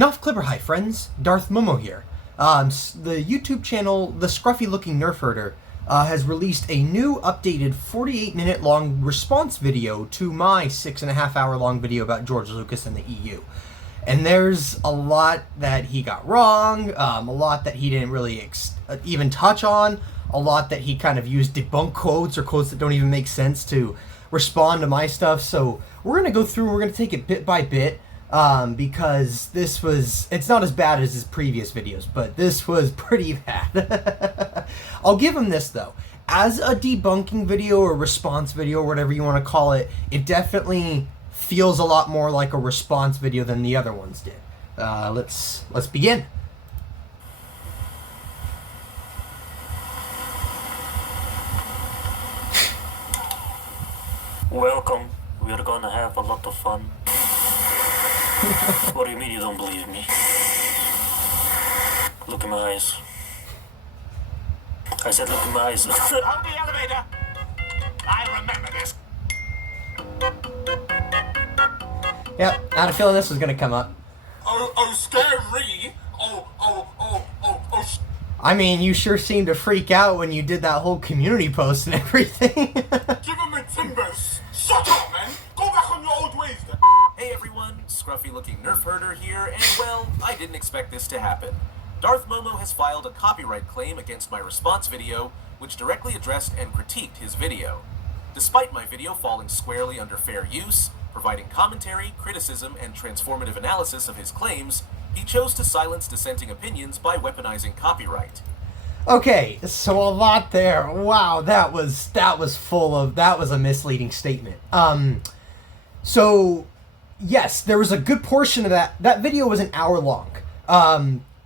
Nof Clipper, hi friends, Darth Momo here. The YouTube channel, the Scruffy looking Nerfherder, has released a new updated 48-minute long response video to my 6.5 hour long video about George Lucas and the EU. And there's a lot that he got wrong, a lot that he didn't really even touch on, a lot that he kind of used debunk quotes or quotes that don't even make sense to respond to my stuff. So we're going to go through and we're going to take it bit by bit. Because it's not as bad as his previous videos, but this was pretty bad. I'll give him this though. As a debunking video or response video or whatever you want to call it, it definitely feels a lot more like a response video than the other ones did. Let's begin. Welcome. We're gonna have a lot of fun. What do you mean you don't believe me? Look in my eyes. I said look in my eyes. On the elevator! I remember this. Yep, I had a feeling this was gonna come up. Oh, scary! I mean, you sure seemed to freak out when you did that whole community post and everything. Give him a timbers! Shut up, man! Go back on your old ways then! Hey everyone, Scruffy looking Nerfherder here, and well, I didn't expect this to happen. Darth Momo has filed a copyright claim against my response video, which directly addressed and critiqued his video. Despite my video falling squarely under fair use, providing commentary, criticism, and transformative analysis of his claims, he chose to silence dissenting opinions by weaponizing copyright. Okay, so a lot there. Wow, that was a misleading statement. So yes, there was a good portion of that. That video was an hour long.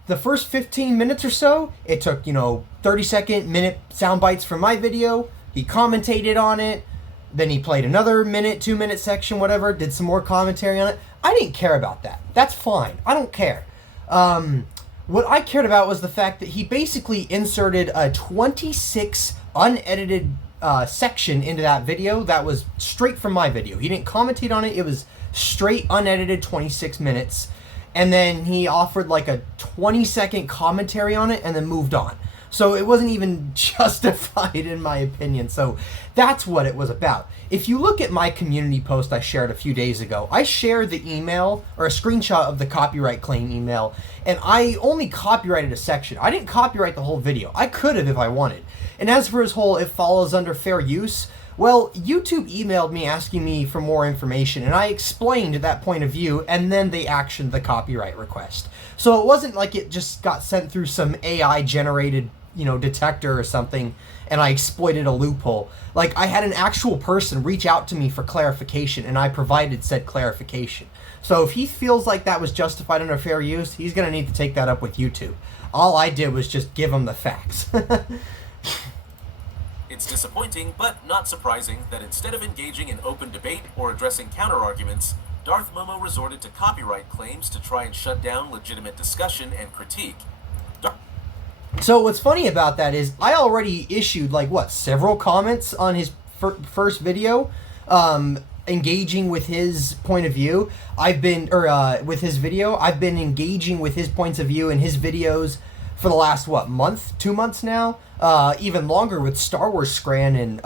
The first 15 minutes or so, it took, 30-second, minute sound bites from my video. He commentated on it. Then he played another minute, 2-minute section, whatever, did some more commentary on it. I didn't care about that. That's fine. I don't care. What I cared about was the fact that he basically inserted a 26 unedited section into that video that was straight from my video. He didn't commentate on it. It was straight unedited 26 minutes. And then he offered like a 20-second commentary on it and then moved on. So it wasn't even justified in my opinion. So that's what it was about. If you look at my community post I shared a few days ago, I shared the email or a screenshot of the copyright claim email, and I only copyrighted a section. I didn't copyright the whole video. I could have if I wanted. And as for his whole it follows under fair use, well, YouTube emailed me asking me for more information, and I explained that point of view, and then they actioned the copyright request. So it wasn't like it just got sent through some AI-generated, detector or something, and I exploited a loophole. Like, I had an actual person reach out to me for clarification, and I provided said clarification. So if he feels like that was justified under fair use, he's going to need to take that up with YouTube. All I did was just give him the facts. It's disappointing, but not surprising, that instead of engaging in open debate or addressing counter-arguments, Darth Momo resorted to copyright claims to try and shut down legitimate discussion and critique. So what's funny about that is I already issued several comments on his first video, engaging with his point of view. With his video, I've been engaging with his points of view in his videos for the last, 2 months now? Even longer with Star Wars Scran and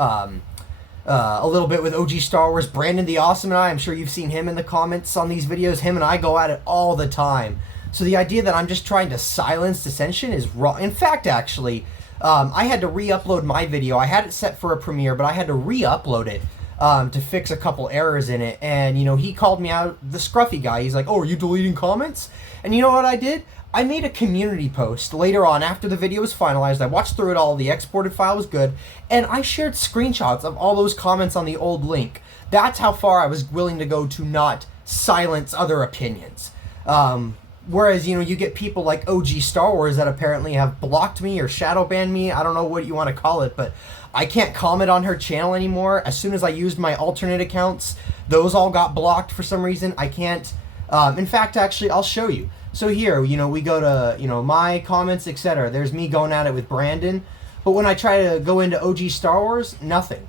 a little bit with OG Star Wars. Brandon the Awesome and I'm sure you've seen him in the comments on these videos. Him and I go at it all the time. So the idea that I'm just trying to silence dissension is wrong. In fact, actually, I had to re-upload my video. I had it set for a premiere, but I had to re-upload it to fix a couple errors in it. And, he called me out, the Scruffy guy. He's like, oh, are you deleting comments? And you know what I did? I made a community post later on after the video was finalized. I watched through it all. The exported file was good. And I shared screenshots of all those comments on the old link. That's how far I was willing to go to not silence other opinions. Whereas, you get people like OG Star Wars that apparently have blocked me or shadow banned me. I don't know what you want to call it, but I can't comment on her channel anymore. As soon as I used my alternate accounts, those all got blocked for some reason. I can't. In fact, actually, I'll show you. So here, we go to, my comments, etc. There's me going at it with Brandon. But when I try to go into OG Star Wars, nothing.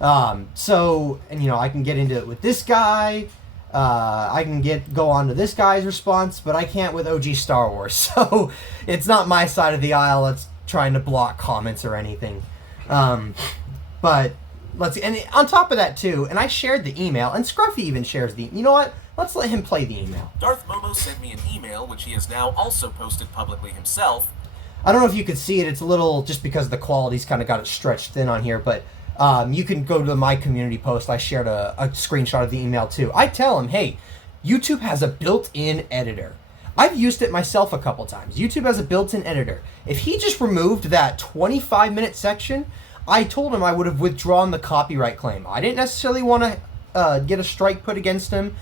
And I can get into it with this guy. I can go on to this guy's response, but I can't with OG Star Wars. So it's not my side of the aisle that's trying to block comments or anything. But let's see. And on top of that too, and I shared the email, and Scruffy even shares the. You know what? Let's let him play the email. Darth Momo sent me an email, which he has now also posted publicly himself. I don't know if you could see it. It's a little, just because the quality's kind of got it stretched thin on here, but you can go to my community post. I shared a screenshot of the email too. I tell him, hey, YouTube has a built-in editor. I've used it myself a couple times. YouTube has a built-in editor. If he just removed that 25-minute section, I told him I would have withdrawn the copyright claim. I didn't necessarily want to get a strike put against him.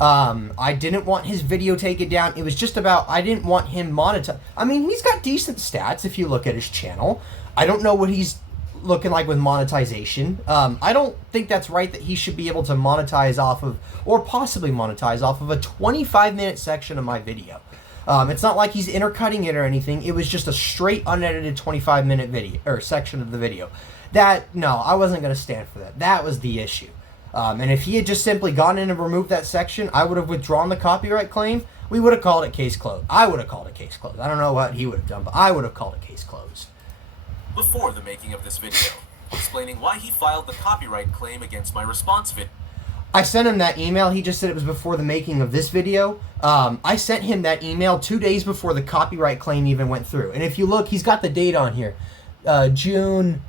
I didn't want his video taken down. It was just about, I didn't want him monetized. I mean, he's got decent stats if you look at his channel. I don't know what he's looking like with monetization. I don't think that's right that he should be able to monetize off of, or possibly monetize off of, a 25-minute section of my video. It's not like he's intercutting it or anything. It was just a straight unedited 25-minute video, or section of the video. No, I wasn't going to stand for that. That was the issue. And if he had just simply gone in and removed that section, I would have withdrawn the copyright claim. We would have called it case closed. I would have called it case closed. I don't know what he would have done, but I would have called it case closed. Before the making of this video, explaining why he filed the copyright claim against my response video. I sent him that email. He just said it was before the making of this video. I sent him that email 2 days before the copyright claim even went through. And if you look, he's got the date on here. June,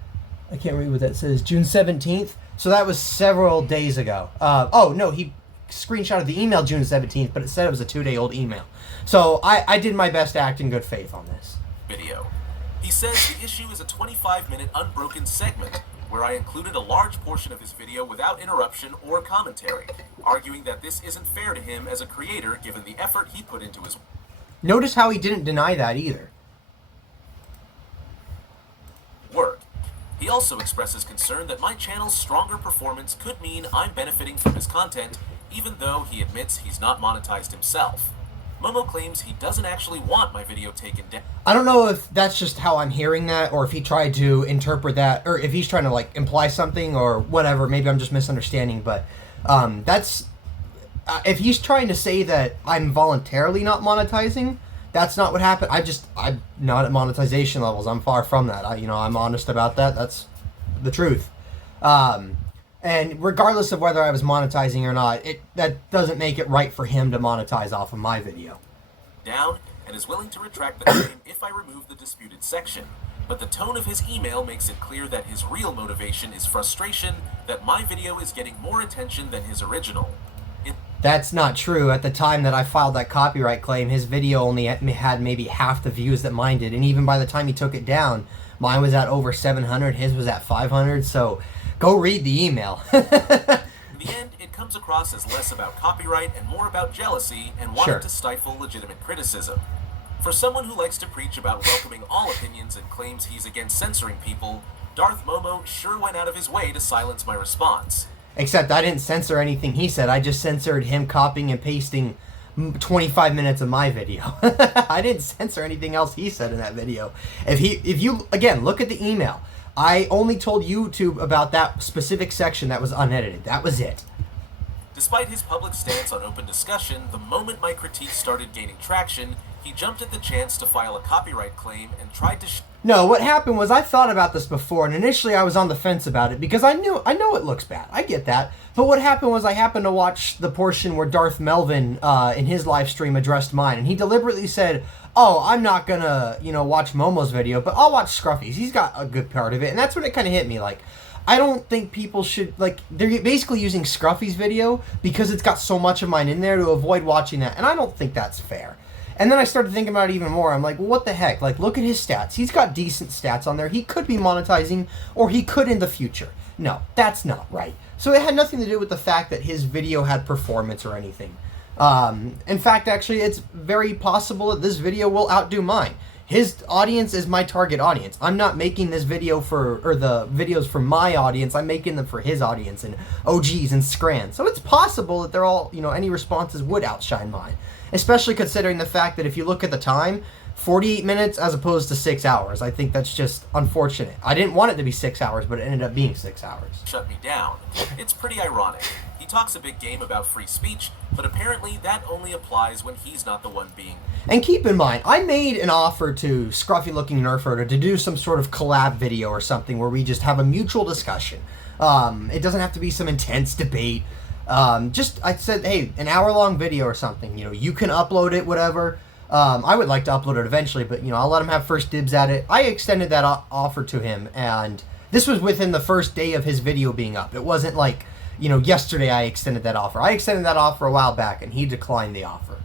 I can't read what that says, June 17th. So that was several days ago. Oh, no, he screenshotted the email June 17th, but it said it was a 2-day-old email. So I did my best to act in good faith on this. Video. He says the issue is a 25-minute unbroken segment where I included a large portion of his video without interruption or commentary, arguing that this isn't fair to him as a creator given the effort he put into his Notice how he didn't deny that either. work. He also expresses concern that my channel's stronger performance could mean I'm benefiting from his content, even though he admits he's not monetized himself. Momo claims he doesn't actually want my video taken down. I don't know if that's just how I'm hearing that, or if he tried to interpret that, or if he's trying to like imply something or whatever. Maybe I'm just misunderstanding, but that's if he's trying to say that I'm voluntarily not monetizing, that's not what happened. I'm not at monetization levels. I'm far from that. I'm honest about that. That's the truth. And regardless of whether I was monetizing or not, that doesn't make it right for him to monetize off of my video. Down and is willing to retract the claim if I remove the disputed section. But the tone of his email makes it clear that his real motivation is frustration that my video is getting more attention than his original. That's not true. At the time that I filed that copyright claim, his video only had maybe half the views that mine did. And even by the time he took it down, mine was at over 700, his was at 500, so go read the email. In the end, it comes across as less about copyright and more about jealousy and wanting to stifle legitimate criticism. For someone who likes to preach about welcoming all opinions and claims he's against censoring people, Darth Momo sure went out of his way to silence my response. Except I didn't censor anything he said. I just censored him copying and pasting 25 minutes of my video. I didn't censor anything else he said in that video. If you again look at the email, I only told YouTube about that specific section that was unedited. That was it. Despite his public stance on open discussion, the moment my critique started gaining traction, he jumped at the chance to file a copyright claim and tried to No, what happened was I thought about this before, and initially I was on the fence about it because I know it looks bad. I get that. But what happened was I happened to watch the portion where Darth Melvin in his live stream addressed mine, and he deliberately said, "Oh, I'm not gonna, watch Momo's video, but I'll watch Scruffy's. He's got a good part of it." And that's when it kind of hit me, like, I don't think people should, they're basically using Scruffy's video because it's got so much of mine in there to avoid watching that, and I don't think that's fair. And then I started thinking about it even more. I'm like, well, what the heck? Like, look at his stats. He's got decent stats on there. He could be monetizing, or he could in the future. No, that's not right. So it had nothing to do with the fact that his video had performance or anything. In fact, actually, it's very possible that this video will outdo mine. His audience is my target audience. I'm not making this video or the videos for my audience. I'm making them for his audience and OGs and Scran. So it's possible that they're all, any responses would outshine mine. Especially considering the fact that if you look at the time, 48 minutes as opposed to 6 hours. I think that's just unfortunate. I didn't want it to be 6 hours, but it ended up being 6 hours. Shut me down. It's pretty ironic. He talks a big game about free speech, but apparently that only applies when he's not the one being. And keep in mind, I made an offer to Scruffy-looking Nerfherder to do some sort of collab video or something where we just have a mutual discussion. It doesn't have to be some intense debate. I said, hey, an hour-long video or something. You can upload it, whatever. I would like to upload it eventually, but, I'll let him have first dibs at it. I extended that offer to him, and this was within the first day of his video being up. It wasn't like, yesterday I extended that offer. I extended that offer a while back, and he declined the offer.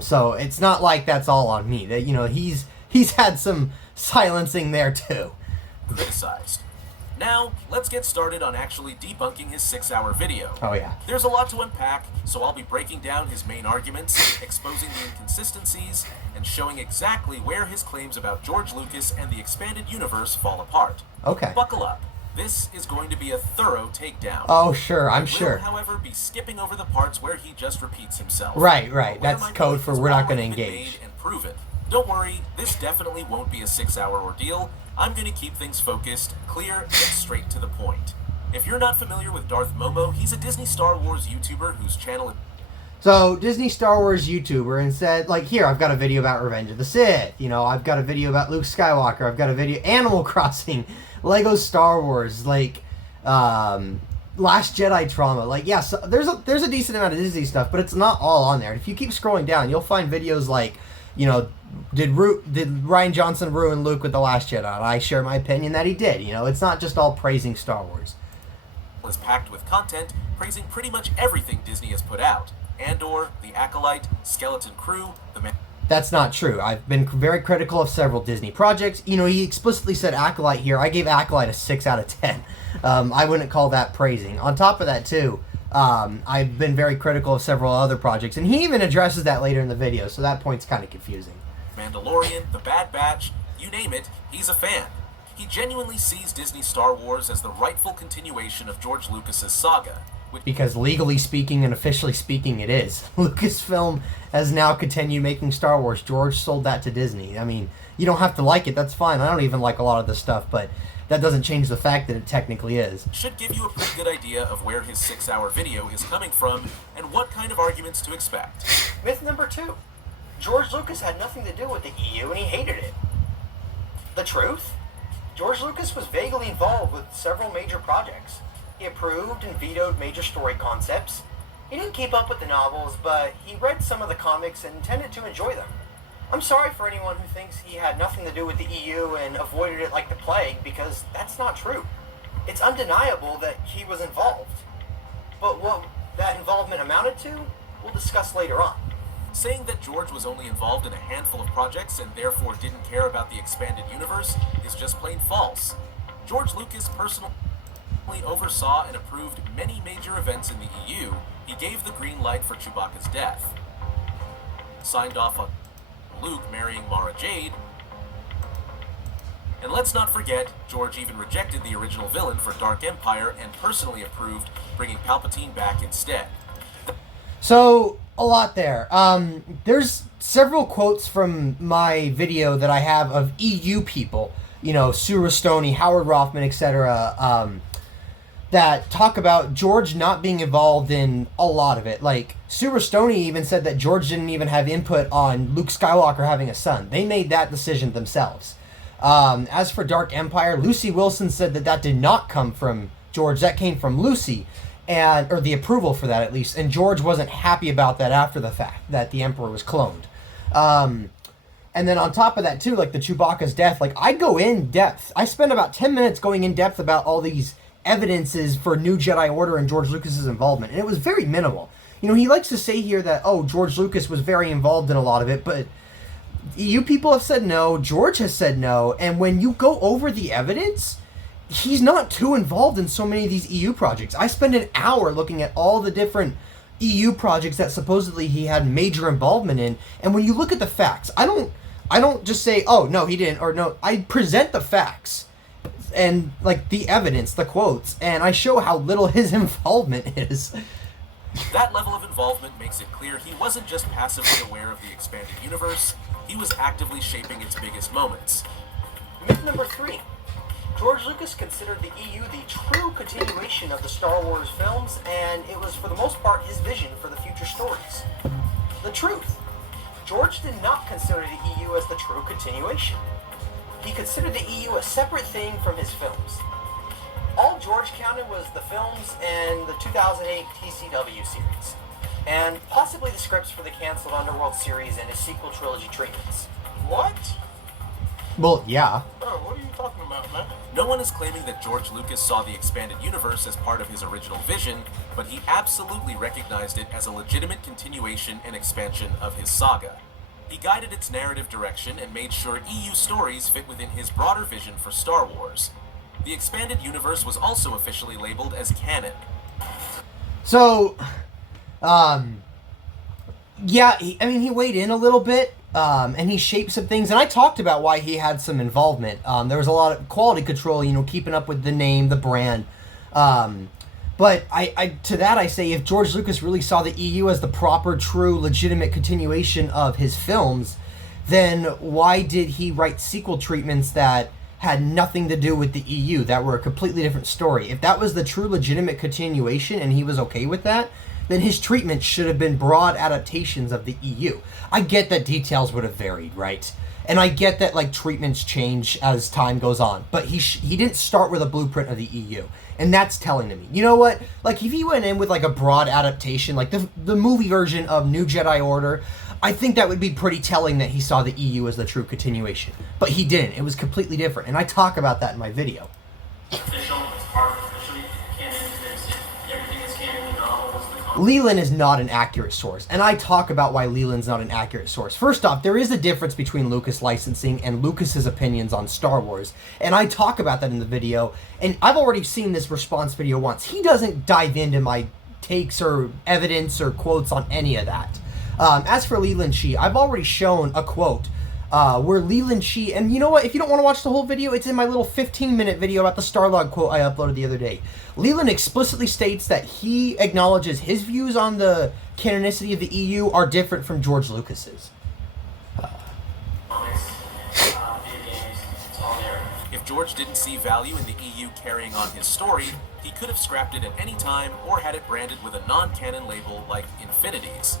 So it's not like that's all on me. That he's had some silencing there too. Criticized. Now, let's get started on actually debunking his 6-hour video. Oh yeah. There's a lot to unpack, so I'll be breaking down his main arguments, exposing the inconsistencies, and showing exactly where his claims about George Lucas and the expanded universe fall apart. Okay. Buckle up. This is going to be a thorough takedown. Oh, sure, I'm We'll, sure. however, be skipping over the parts where he just repeats himself. Right. Where That's my code point for has we're not going to already been engage. made and proven. Don't worry, this definitely won't be a 6-hour ordeal. I'm going to keep things focused, clear, and straight to the point. If you're not familiar with Darth Momo, he's a Disney Star Wars YouTuber whose channel... So, Disney Star Wars YouTuber, and said, here, I've got a video about Revenge of the Sith. I've got a video about Luke Skywalker. I've got a video... Animal Crossing. Lego Star Wars. Last Jedi trauma. So there's a decent amount of Disney stuff, but it's not all on there. If you keep scrolling down, you'll find videos like, did Ryan Johnson ruin Luke with The Last Jedi? And I share my opinion that he did. It's not just all praising Star Wars. ...was packed with content praising pretty much everything Disney has put out. Andor, The Acolyte, Skeleton Crew, The... That's not true. I've been very critical of several Disney projects. He explicitly said Acolyte here. I gave Acolyte a 6 out of 10. I wouldn't call that praising. On top of that, too, I've been very critical of several other projects, and he even addresses that later in the video, so that point's kind of confusing. Mandalorian, The Bad Batch, you name it, he's a fan. He genuinely sees Disney Star Wars as the rightful continuation of George Lucas's saga. Because legally speaking and officially speaking, it is. Lucasfilm has now continued making Star Wars. George sold that to Disney. I mean, you don't have to like it, that's fine. I don't even like a lot of this stuff, but that doesn't change the fact that it technically is. Should give you a pretty good idea of where his 6-hour video is coming from and what kind of arguments to expect. Myth number 2. George Lucas had nothing to do with the EU and he hated it. The truth? George Lucas was vaguely involved with several major projects. He approved and vetoed major story concepts. He didn't keep up with the novels, but he read some of the comics and tended to enjoy them. I'm sorry for anyone who thinks he had nothing to do with the EU and avoided it like the plague, because that's not true. It's undeniable that he was involved. But what that involvement amounted to, we'll discuss later on. Saying that George was only involved in a handful of projects and therefore didn't care about the expanded universe is just plain false. George Lucas personally oversaw and approved many major events in the EU. He gave the green light for Chewbacca's death, signed off on Luke marrying Mara Jade, and let's not forget, George even rejected the original villain for Dark Empire and personally approved bringing Palpatine back instead. So, a lot there. There's several quotes from my video that I have of EU people, Sue Rustoni, Howard Rothman, etc., that talk about George not being involved in a lot of it. Sue Rustoni even said that George didn't even have input on Luke Skywalker having a son. They made that decision themselves. As for Dark Empire, Lucy Wilson said that did not come from George. That came from Lucy, or the approval for that at least. And George wasn't happy about that after the fact, that the Emperor was cloned. And then on top of that too, the Chewbacca's death, I go in depth. I spend about 10 minutes going in depth about all these evidences for New Jedi Order and George Lucas's involvement, and it was very minimal. He likes to say here that, George Lucas was very involved in a lot of it, but you people have said no, George has said no, and when you go over the evidence, he's not too involved in so many of these EU projects. I spend an hour looking at all the different EU projects that supposedly he had major involvement in, and when you look at the facts, I don't just say, oh, no, he didn't, or no, I present the facts. And the evidence, the quotes, and I show how little his involvement is. That level of involvement makes it clear he wasn't just passively aware of the expanded universe, he was actively shaping its biggest moments. Myth number 3. George Lucas considered the EU the true continuation of the Star Wars films, and and it was for the most part his vision for the future stories. The truth. George did not consider the EU as the true continuation. He considered the EU a separate thing from his films. All George counted was the films and the 2008 TCW series, and possibly the scripts for the cancelled Underworld series and his sequel trilogy treatments. What? Well, yeah. Bro, what are you talking about, man? No one is claiming that George Lucas saw the expanded universe as part of his original vision, but he absolutely recognized it as a legitimate continuation and expansion of his saga. He guided its narrative direction and made sure EU stories fit within his broader vision for Star Wars. The expanded universe was also officially labeled as canon. So, yeah, he weighed in a little bit, and he shaped some things, and I talked about why he had some involvement. There was a lot of quality control, keeping up with the name, the brand. But to that I say, if George Lucas really saw the EU as the proper, true, legitimate continuation of his films, then why did he write sequel treatments that had nothing to do with the EU, that were a completely different story? If that was the true, legitimate continuation and he was okay with that, then his treatment should have been broad adaptations of the EU. I get that details would have varied, right? And I get that, treatments change as time goes on. But he didn't start with a blueprint of the EU. And that's telling to me. You know what? If he went in with, a broad adaptation, the movie version of New Jedi Order, I think that would be pretty telling that he saw the EU as the true continuation. But he didn't. It was completely different. And I talk about that in my video. Official, it's part of officially canon, everything is canon in the novels. Leland is not an accurate source, and I talk about why Leland's not an accurate source. First off, there is a difference between Lucas licensing and Lucas's opinions on Star Wars, and I talk about that in the video, and I've already seen this response video once. He doesn't dive into my takes or evidence or quotes on any of that. As for Leland Shee, I've already shown a quote where Leland Shee, and you know what, if you don't want to watch the whole video, it's in my little 15-minute video about the Starlog quote I uploaded the other day. Leland explicitly states that he acknowledges his views on the canonicity of the EU are different from George Lucas's. If George didn't see value in the EU carrying on his story, he could have scrapped it at any time or had it branded with a non-canon label like Infinities.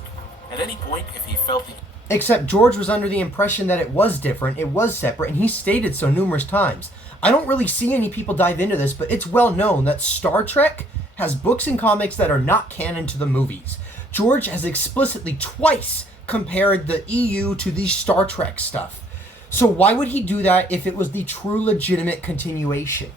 At any point, if he felt the... Except George was under the impression that it was different, it was separate, and he stated so numerous times. I don't really see any people dive into this, but it's well known that Star Trek has books and comics that are not canon to the movies. George has explicitly twice compared the EU to the Star Trek stuff. So why would he do that if it was the true legitimate continuation?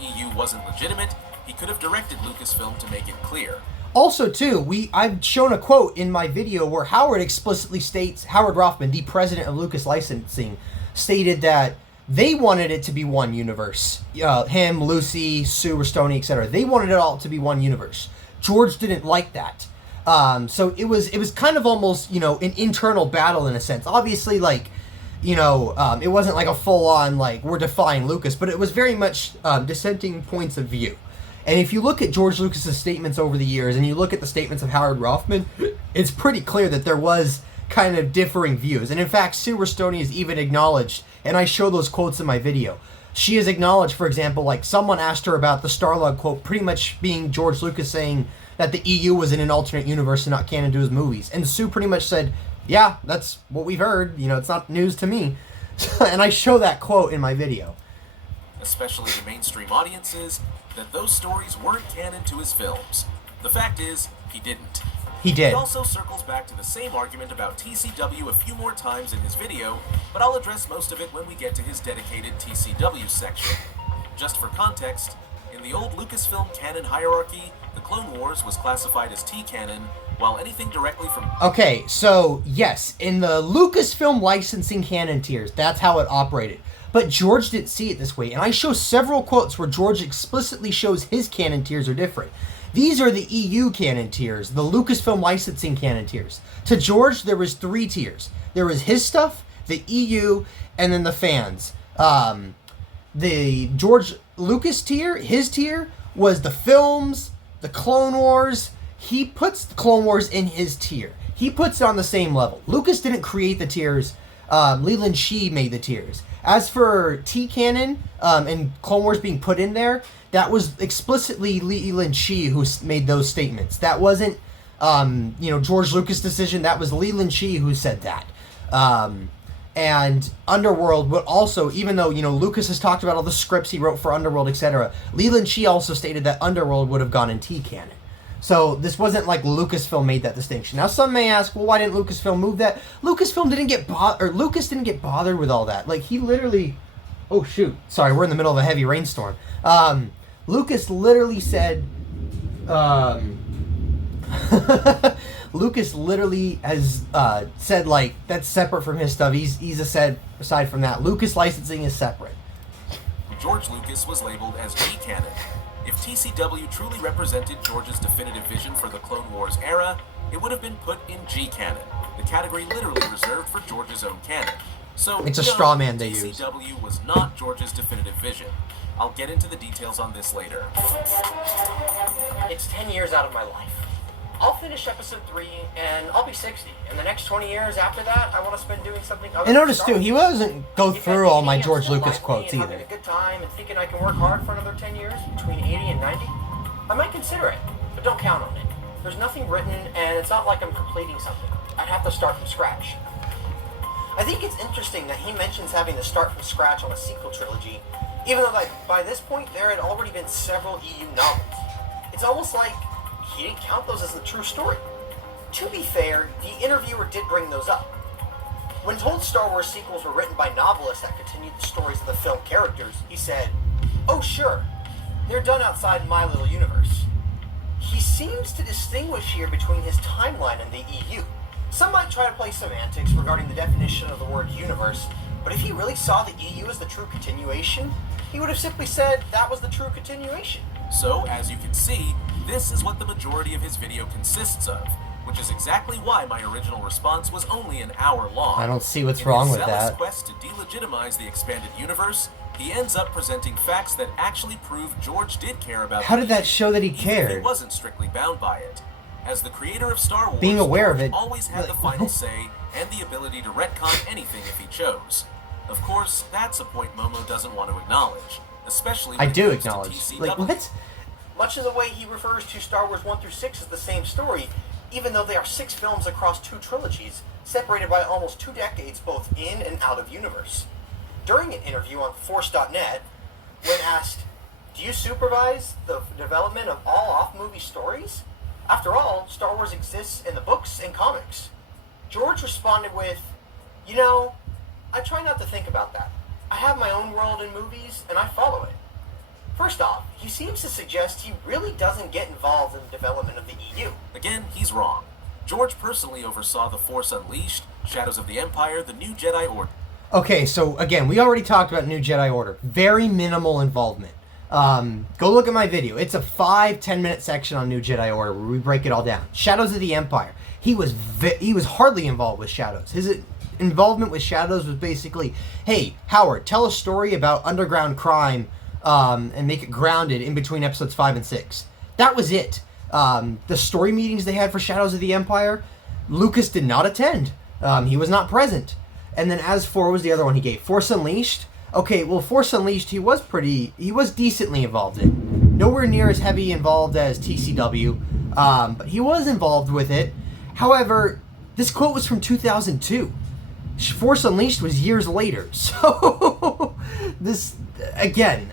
EU wasn't legitimate, he could have directed Lucasfilm to make it clear. Also, too, I've shown a quote in my video where Howard explicitly states, Howard Rothman, the president of Lucas Licensing, stated that they wanted it to be one universe. Him, Lucy, Sue Rustoni, etc. They wanted it all to be one universe. George didn't like that. So it was kind of almost, an internal battle in a sense. Obviously, it wasn't like a full-on, we're defying Lucas, but it was very much dissenting points of view. And if you look at George Lucas's statements over the years, and you look at the statements of Howard Rothman, it's pretty clear that there was kind of differing views. And in fact, Sue Rustoni has even acknowledged, and I show those quotes in my video, she has acknowledged, for example, someone asked her about the Starlog quote pretty much being George Lucas saying that the EU was in an alternate universe and not canon to his movies. And Sue pretty much said, yeah, that's what we've heard. It's not news to me. And I show that quote in my video. Especially to mainstream audiences, that those stories weren't canon to his films. The fact is, he didn't. He did. He also circles back to the same argument about TCW a few more times in his video, but I'll address most of it when we get to his dedicated TCW section. Just for context, in the old Lucasfilm canon hierarchy, the Clone Wars was classified as T-canon, while anything directly from... Okay, so yes, in the Lucasfilm licensing canon tiers, that's how it operated. But George didn't see it this way, and I show several quotes where George explicitly shows his canon tiers are different. These are the EU canon tiers, the Lucasfilm licensing canon tiers. To George, there was 3 tiers. There was his stuff, the EU, and then the fans. The George Lucas tier, his tier, was the films, the Clone Wars. He puts the Clone Wars in his tier. He puts it on the same level. Lucas didn't create the tiers. Leland Shee made the tiers. As for T-Canon and Clone Wars being put in there, that was explicitly Leland Shee who made those statements. That wasn't, George Lucas' decision. That was Leland Shee who said that. And Underworld would also, even though, Lucas has talked about all the scripts he wrote for Underworld, etc., Leland Shee also stated that Underworld would have gone in T-Canon. So this wasn't like Lucasfilm made that distinction. Now some may ask, well, why didn't Lucasfilm move that? Lucas didn't get bothered with all that. Like, he literally... Oh, shoot. Sorry, we're in the middle of a heavy rainstorm. Lucas literally said... Lucas literally has said, like, that's separate from his stuff. He's said, aside from that, Lucas licensing is separate. George Lucas was labeled as G-Canon. If TCW truly represented George's definitive vision for the Clone Wars era, it would have been put in G-Canon, the category literally reserved for George's own canon. So, it's a straw man they use. TCW was not George's definitive vision. I'll get into the details on this later. It's 10 years out of my life. I'll finish episode 3 and I'll be 60. And the next 20 years after that, I want to spend doing something other And than notice Star too, he Wars. doesn't go If through I'm all my eating George and Lucas lively quotes and either. having a good time and thinking I can work hard for another 10 years, between 80 and 90, I might consider it, but don't count on it. There's nothing written, and it's not like I'm completing something. I'd have to start from scratch. I think it's interesting that he mentions having to start from scratch on a sequel trilogy, even though by this point there had already been several EU novels. It's almost like he didn't count those as the true story. To be fair, the interviewer did bring those up. When told Star Wars sequels were written by novelists that continued the stories of the film characters, he said, "Oh sure, they're done outside my little universe." He seems to distinguish here between his timeline and the EU. Some might try to play semantics regarding the definition of the word universe, but if he really saw the EU as the true continuation, he would have simply said that was the true continuation. So, as you can see, this is what the majority of his video consists of, which is exactly why my original response was only an hour long. I don't see what's wrong with In his zealous that. quest to delegitimize the expanded universe, he ends up presenting facts that actually prove George did care about How the did that EU, show that he even if cared? he wasn't strictly bound by it. As the creator of Star Wars, Being aware of George it, always had the final say and the ability to retcon anything if he chose. Of course, that's a point Momo doesn't want to acknowledge, especially when I it do comes to acknowledge. TCW. Like, what? Much of the way he refers to Star Wars 1 through 6 as the same story, even though they are 6 films across 2 trilogies, separated by almost 2 decades both in and out of universe. During an interview on Force.net, when asked, "Do you supervise the development of all off-movie stories? After all, Star Wars exists in the books and comics." George responded with, I try not to think about that. I have my own world in movies, and I follow it." First off, he seems to suggest he really doesn't get involved in the development of the EU. Again, he's wrong. George personally oversaw The Force Unleashed, Shadows of the Empire, The New Jedi Order. Okay, so again, we already talked about New Jedi Order. Very minimal involvement. Go look at my video. It's a 5-10 minute section on New Jedi Order where we break it all down. Shadows of the Empire. He was hardly involved with Shadows. His involvement with Shadows was basically, hey, Howard, tell a story about underground crime and make it grounded in between episodes 5 and 6. That was it. The story meetings they had for Shadows of the Empire, Lucas did not attend. He was not present. And then as for, what was the other one he gave? Force Unleashed? Okay, well, Force Unleashed, he was decently involved in. Nowhere near as heavy involved as TCW, but he was involved with it. However, this quote was from 2002. Force Unleashed was years later, so this, again.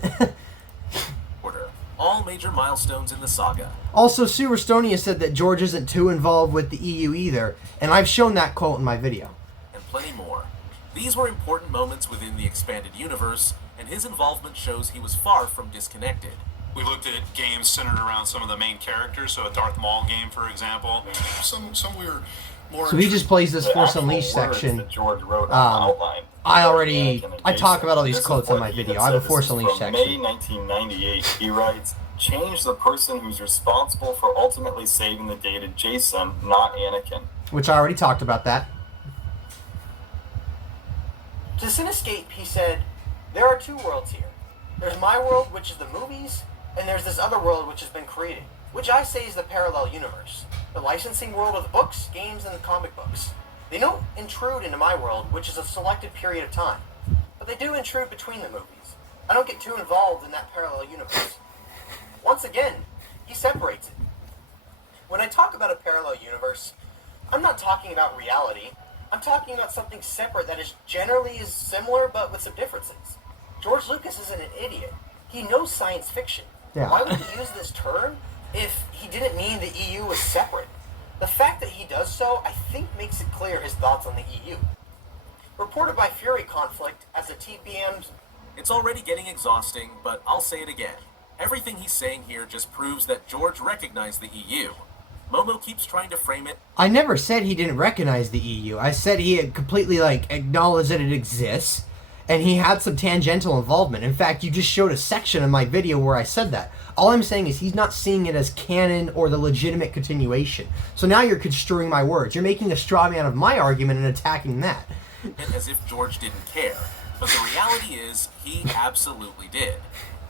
All major milestones in the saga. Also, Sue Restonia said that George isn't too involved with the EU either, and I've shown that quote in my video. And plenty more. These were important moments within the expanded universe, and his involvement shows he was far from disconnected. We looked at games centered around some of the main characters, so a Darth Maul game, for example. Some we were more... So he just plays this The Force actual Unleashed words section. that George wrote on the outline. I talk about all these This is quotes on what my he video. had I have a said. Force This is Unleashed from section. May 1998, he writes, "Change the person who's responsible for ultimately saving the day to Jason, not Anakin." Which I already talked about that. To Cinescape, he said, "There are 2 worlds here. There's my world, which is the movies, and there's this other world which has been created, which I say is the parallel universe. The licensing world of the books, games, and the comic books. They don't intrude into my world, which is a selected period of time. But they do intrude between the movies. I don't get too involved in that parallel universe. Once again, he separates it. When I talk about a parallel universe, I'm not talking about reality. I'm talking about something separate that is generally is similar but with some differences. George Lucas isn't an idiot. He knows science fiction. Yeah. Why would he use this term if he didn't mean the EU was separate? The fact that he does so, I think, makes it clear his thoughts on the EU. Reported by Fury Conflict as a TPM's... It's already getting exhausting, but I'll say it again. Everything he's saying here just proves that George recognized the EU. Momo keeps trying to frame it. I never said he didn't recognize the EU. I said he had completely, acknowledged that it exists, and he had some tangential involvement. In fact, you just showed a section of my video where I said that. All I'm saying is he's not seeing it as canon or the legitimate continuation. So now you're construing my words. You're making a straw man of my argument and attacking that. As if George didn't care. But the reality is, he absolutely did.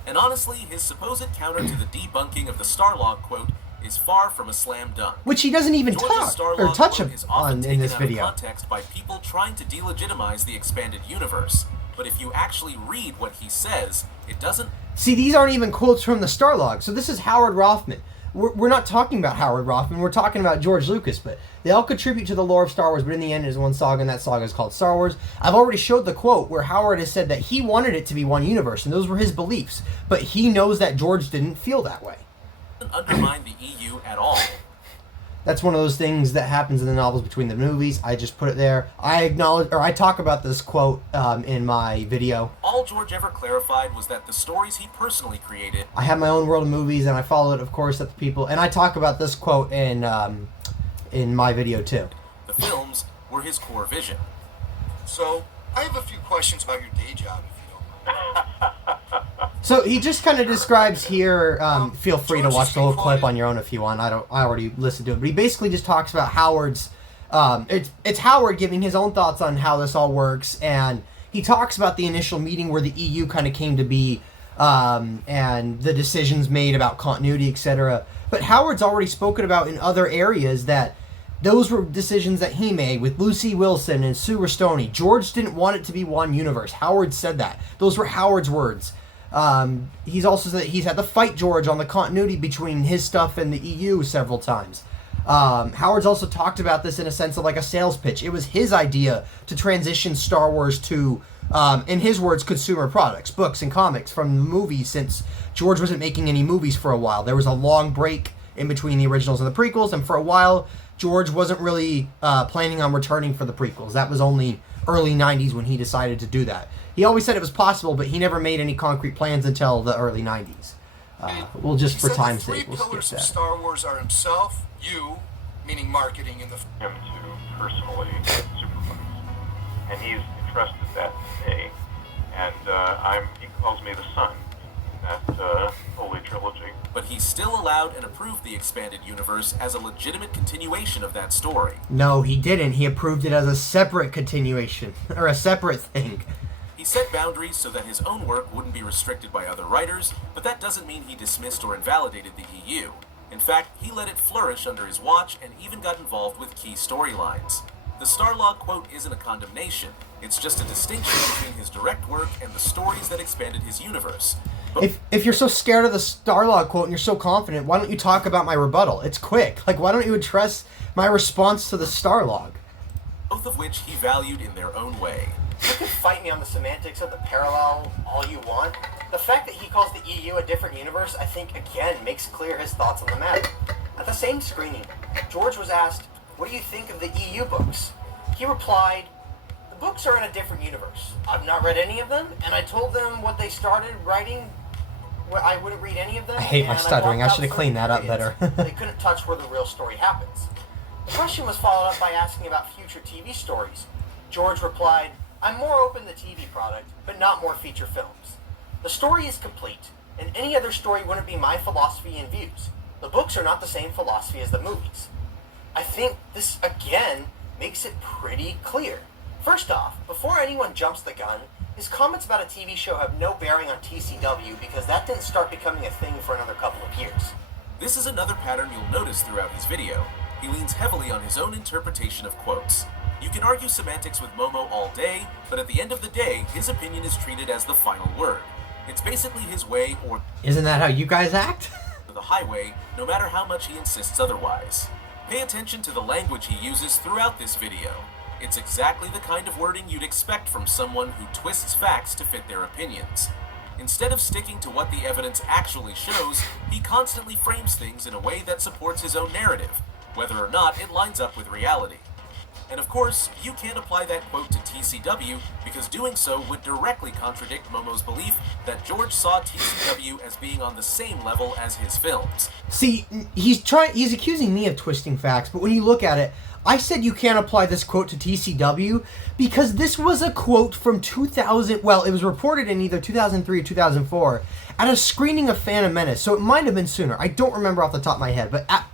And honestly, his supposed counter to the debunking of the Starlog quote is far from a slam dunk. Which he doesn't even George's touch quote is often on taken in this out video. of context by people trying to delegitimize the expanded universe. But if you actually read what he says, it doesn't... See, these aren't even quotes from the Starlog. So this is Howard Rothman. We're not talking about Howard Rothman. We're talking about George Lucas. But they all contribute to the lore of Star Wars. But in the end, it is one saga, and that saga is called Star Wars. I've already showed the quote where Howard has said that he wanted it to be one universe, and those were his beliefs. But he knows that George didn't feel that way. undermine the EU at all. That's one of those things that happens in the novels between the movies. I just put it there. I talk about this quote in my video. All George ever clarified was that the stories he personally created... I have my own world of movies, and I follow it, of course, at the people. And I talk about this quote in my video, too. The films were his core vision. So, I have a few questions about your day job, if you don't mind. So he just kind of describes here, feel free to watch the whole clip on your own if you want. I already listened to it. But he basically just talks about Howard's, it's Howard giving his own thoughts on how this all works. And he talks about the initial meeting where the EU kind of came to be, and the decisions made about continuity, etc. But Howard's already spoken about in other areas that those were decisions that he made with Lucy Wilson and Sue Rustoni. George didn't want it to be one universe. Howard said that. Those were Howard's words. He's also said that he's had to fight George on the continuity between his stuff and the EU several times. Howard's also talked about this in a sense of like a sales pitch. It was his idea to transition Star Wars to, in his words, consumer products, books and comics from the movies, since George wasn't making any movies for a while. There was a long break in between the originals and the prequels, and for a while, George wasn't really planning on returning for the prequels. That was only early 90s when he decided to do that. He always said it was possible, but he never made any concrete plans until the early 90s. We'll just, for time's sake, we'll skip The 3 pillars of that. Star Wars are himself, you, meaning marketing, and the... him to personally supervise. And he's entrusted that to me. And he calls me the son in that Holy Trilogy. But he still allowed and approved the expanded universe as a legitimate continuation of that story. No, he didn't. He approved it as a separate continuation, or a separate thing. He set boundaries so that his own work wouldn't be restricted by other writers, but that doesn't mean he dismissed or invalidated the EU. In fact, he let it flourish under his watch and even got involved with key storylines. The Starlog quote isn't a condemnation. It's just a distinction between his direct work and the stories that expanded his universe. But If you're so scared of the Starlog quote and you're so confident, why don't you talk about my rebuttal? It's quick. Like, why don't you address my response to the Starlog? both of which he valued in their own way. You can fight me on the semantics of the parallel all you want. The fact that he calls the EU a different universe, I think, again, makes clear his thoughts on the matter. At the same screening, George was asked, "What do you think of the EU books?" He replied, "The books are in a different universe. I've not read any of them, and I told them what they started writing, I wouldn't read any of them." I hate my and stuttering. I walked should have out cleaned that up certain better. periods. They couldn't touch where the real story happens. The question was followed up by asking about future TV stories. George replied, "I'm more open to TV product, but not more feature films. The story is complete, and any other story wouldn't be my philosophy and views. The books are not the same philosophy as the movies." I think this, again, makes it pretty clear. First off, before anyone jumps the gun, his comments about a TV show have no bearing on TCW because that didn't start becoming a thing for another couple of years. This is another pattern you'll notice throughout his video. He leans heavily on his own interpretation of quotes. You can argue semantics with Momo all day, but at the end of the day, his opinion is treated as the final word. It's basically his way or Isn't that how you guys act? the highway, no matter how much he insists otherwise. Pay attention to the language he uses throughout this video. It's exactly the kind of wording you'd expect from someone who twists facts to fit their opinions. Instead of sticking to what the evidence actually shows, he constantly frames things in a way that supports his own narrative, whether or not it lines up with reality. And of course, you can't apply that quote to TCW because doing so would directly contradict Momo's belief that George saw TCW as being on the same level as his films. See, he's accusing me of twisting facts, but when you look at it, I said you can't apply this quote to TCW because this was a quote from 2000, well, it was reported in either 2003 or 2004 at a screening of Phantom Menace, so it might have been sooner. I don't remember off the top of my head, but at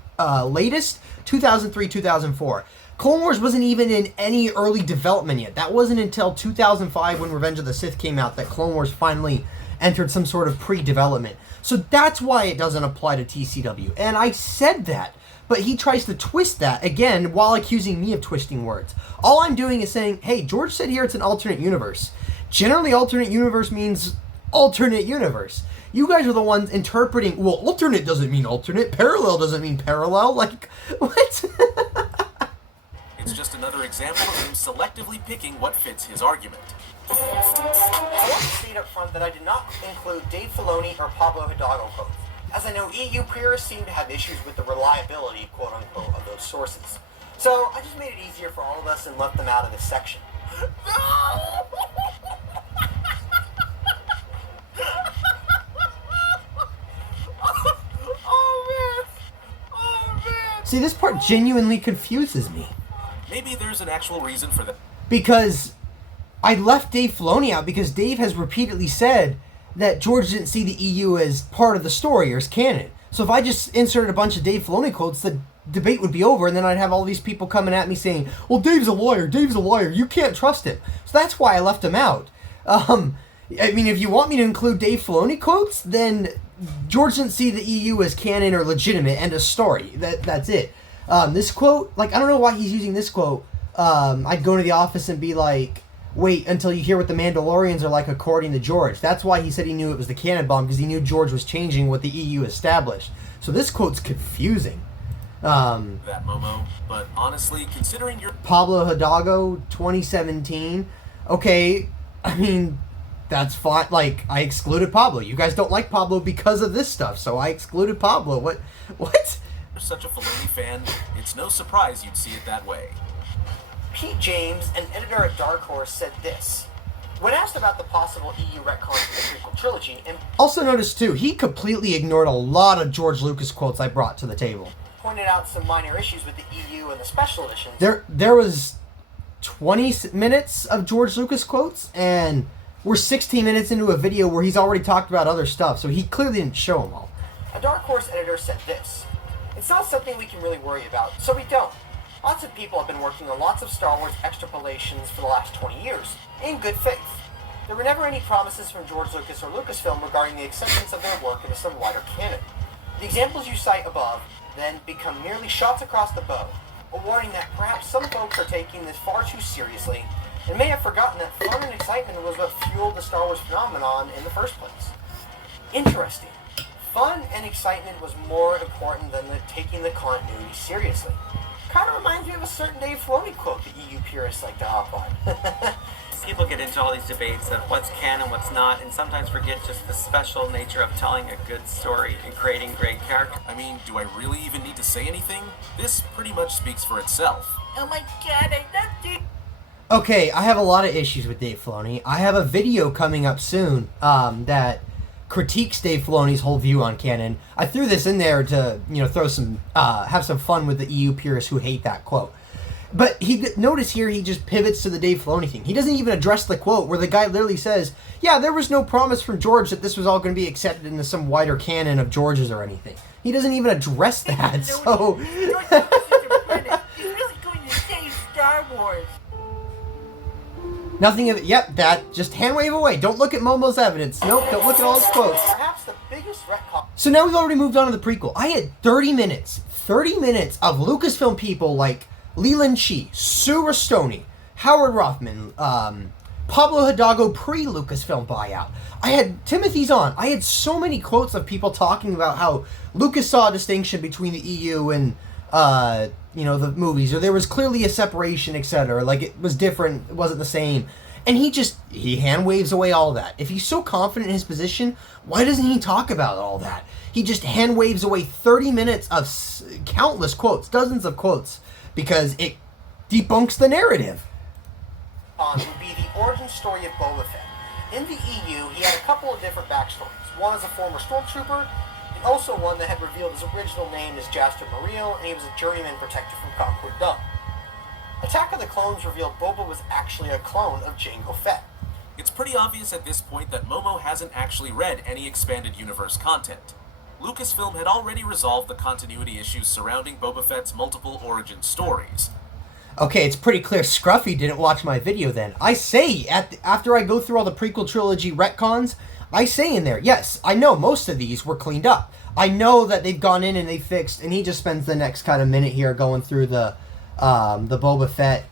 latest, 2003, 2004. Clone Wars wasn't even in any early development yet. That wasn't until 2005 when Revenge of the Sith came out that Clone Wars finally entered some sort of pre-development. So that's why it doesn't apply to TCW. And I said that, but he tries to twist that, again, while accusing me of twisting words. All I'm doing is saying, hey, George said here it's an alternate universe. Generally, alternate universe means alternate universe. You guys are the ones interpreting, well, alternate doesn't mean alternate, parallel doesn't mean parallel, like, what? It's just another example of him selectively picking what fits his argument. I want to state up front that I did not include Dave Filoni or Pablo Hidalgo quotes, as I know EU purists seem to have issues with the reliability, quote-unquote, of those sources. So I just made it easier for all of us and left them out of this section. See, this part genuinely confuses me. Maybe there's an actual reason for that. Because I left Dave Filoni out because Dave has repeatedly said that George didn't see the EU as part of the story or as canon. So if I just inserted a bunch of Dave Filoni quotes, the debate would be over, and then I'd have all these people coming at me saying, well, Dave's a liar, you can't trust him. So that's why I left him out. I mean, if you want me to include Dave Filoni quotes, then George didn't see the EU as canon or legitimate and a story. That's it. This quote, like, I don't know why he's using this quote. I'd go to the office and be like, wait until you hear what the Mandalorians are like according to George. That's why he said he knew it was the canon bomb, because he knew George was changing what the EU established. So this quote's confusing. That, Momo. But honestly, considering your Pablo Hidalgo, 2017. Okay, I mean, that's fine. Like, I excluded Pablo. You guys don't like Pablo because of this stuff, so I excluded Pablo. What? You're such a Filoni fan, it's no surprise you'd see it that way. Pete James, an editor at Dark Horse, said this. When asked about the possible EU retcon for the prequel trilogy, and Also notice, too, he completely ignored a lot of George Lucas quotes I brought to the table. pointed out some minor issues with the EU and the special editions. There was 20 minutes of George Lucas quotes, and we're 16 minutes into a video where he's already talked about other stuff, so he clearly didn't show them all. A Dark Horse editor said this. It's not something we can really worry about, so we don't. Lots of people have been working on lots of Star Wars extrapolations for the last 20 years, in good faith. There were never any promises from George Lucas or Lucasfilm regarding the acceptance of their work into some wider canon. The examples you cite above then become merely shots across the bow, a warning that perhaps some folks are taking this far too seriously and may have forgotten that fun and excitement was what fueled the Star Wars phenomenon in the first place. Interesting. Fun and excitement was more important than taking the continuity seriously. Kind of reminds me of a certain Dave Filoni quote that EU purists like to hop on. People get into all these debates of what's canon, what's not, and sometimes forget just the special nature of telling a good story and creating great characters. I mean, do I really even need to say anything? This pretty much speaks for itself. Oh my god, I loved it! Okay, I have a lot of issues with Dave Filoni. I have a video coming up soon that critiques Dave Filoni's whole view on canon. I threw this in there to, throw some, have some fun with the EU purists who hate that quote. But notice here he just pivots to the Dave Filoni thing. He doesn't even address the quote where the guy literally says, yeah, there was no promise from George that this was all going to be accepted into some wider canon of George's or anything. He doesn't even address that, so... George Lucas is a planet. He's really going to save Star Wars. Nothing of it. Yep, that. Just hand wave away. Don't look at Momo's evidence. Nope, don't look at all his quotes. Perhaps the biggest retcon. So now we've already moved on to the prequel. I had 30 minutes of Lucasfilm people, like, Leland Chi, Sue Rastoni, Howard Rothman, Pablo Hidalgo pre-Lucasfilm buyout. I had Timothy Zahn. I had so many quotes of people talking about how Lucas saw a distinction between the EU and the movies, or there was clearly a separation, etc. Like it was different, it wasn't the same. And he hand waves away all that. If he's so confident in his position, why doesn't he talk about all that? He just hand waves away 30 minutes of countless quotes, dozens of quotes, because it debunks the narrative. Would be the origin story of Boba Fett. In the EU, he had a couple of different backstories. One as a former stormtrooper, and also one that had revealed his original name as Jaster Muriel, and he was a journeyman protector from Concord Dum. Attack of the Clones revealed Boba was actually a clone of Jango Fett. It's pretty obvious at this point that Momo hasn't actually read any expanded universe content. Lucasfilm had already resolved the continuity issues surrounding Boba Fett's multiple origin stories. Okay, it's pretty clear Scruffy didn't watch my video then. I say, after I go through all the prequel trilogy retcons, I say in there, yes, I know most of these were cleaned up. I know that they've gone in and they fixed, and he just spends the next kind of minute here going through the Boba Fett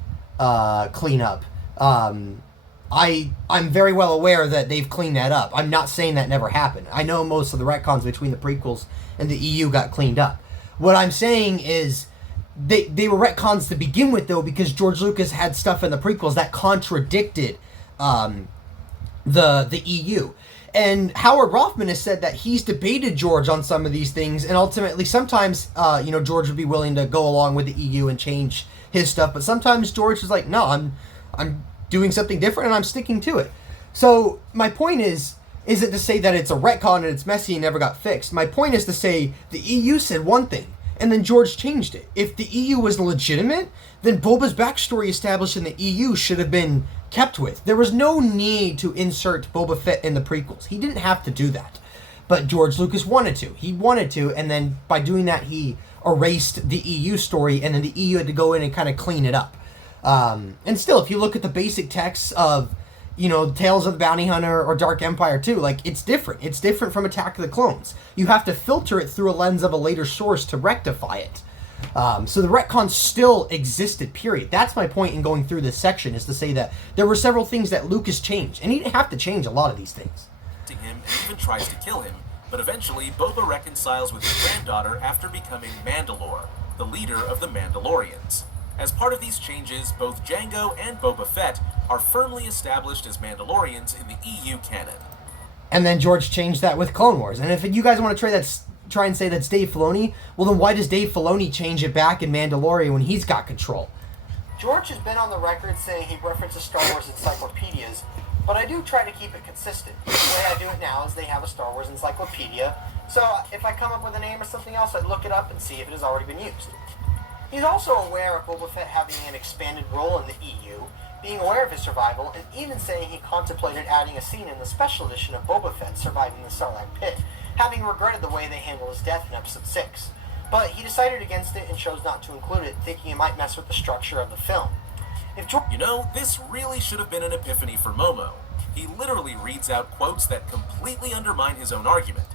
cleanup. I'm very well aware that they've cleaned that up. I'm not saying that never happened. I know most of the retcons between the prequels and the EU got cleaned up. What I'm saying is they were retcons to begin with, though, because George Lucas had stuff in the prequels that contradicted the EU. And Howard Rothman has said that he's debated George on some of these things, and ultimately sometimes George would be willing to go along with the EU and change his stuff, but sometimes George is like, no, I'm doing something different and I'm sticking to it. So my point isn't to say that it's a retcon and it's messy and never got fixed. My point is to say the EU said one thing and then George changed it. If the EU was legitimate, then Boba's backstory established in the EU should have been kept with. There was no need to insert Boba Fett in the prequels. He didn't have to do that. But George Lucas wanted to. He wanted to, and then by doing that, he erased the EU story, and then the EU had to go in and kind of clean it up. And still, if you look at the basic texts of, Tales of the Bounty Hunter or Dark Empire 2, like, it's different. It's different from Attack of the Clones. You have to filter it through a lens of a later source to rectify it. So the retcon still existed, period. That's my point in going through this section, is to say that there were several things that Lucas changed, and he didn't have to change a lot of these things. Him and even tries to kill him, but eventually Boba reconciles with his granddaughter after becoming Mandalore, the leader of the Mandalorians. As part of these changes, both Jango and Boba Fett are firmly established as Mandalorians in the EU canon. And then George changed that with Clone Wars. And if you guys want to try and say that's Dave Filoni, well then why does Dave Filoni change it back in Mandalorian when he's got control? George has been on the record saying he references Star Wars encyclopedias, but I do try to keep it consistent. The way I do it now is they have a Star Wars encyclopedia, so if I come up with a name or something else, I look it up and see if it has already been used. He's also aware of Boba Fett having an expanded role in the EU, being aware of his survival, and even saying he contemplated adding a scene in the special edition of Boba Fett surviving the Sarlacc pit, having regretted the way they handled his death in Episode 6. But he decided against it and chose not to include it, thinking it might mess with the structure of the film. This really should have been an epiphany for Momo. He literally reads out quotes that completely undermine his own argument.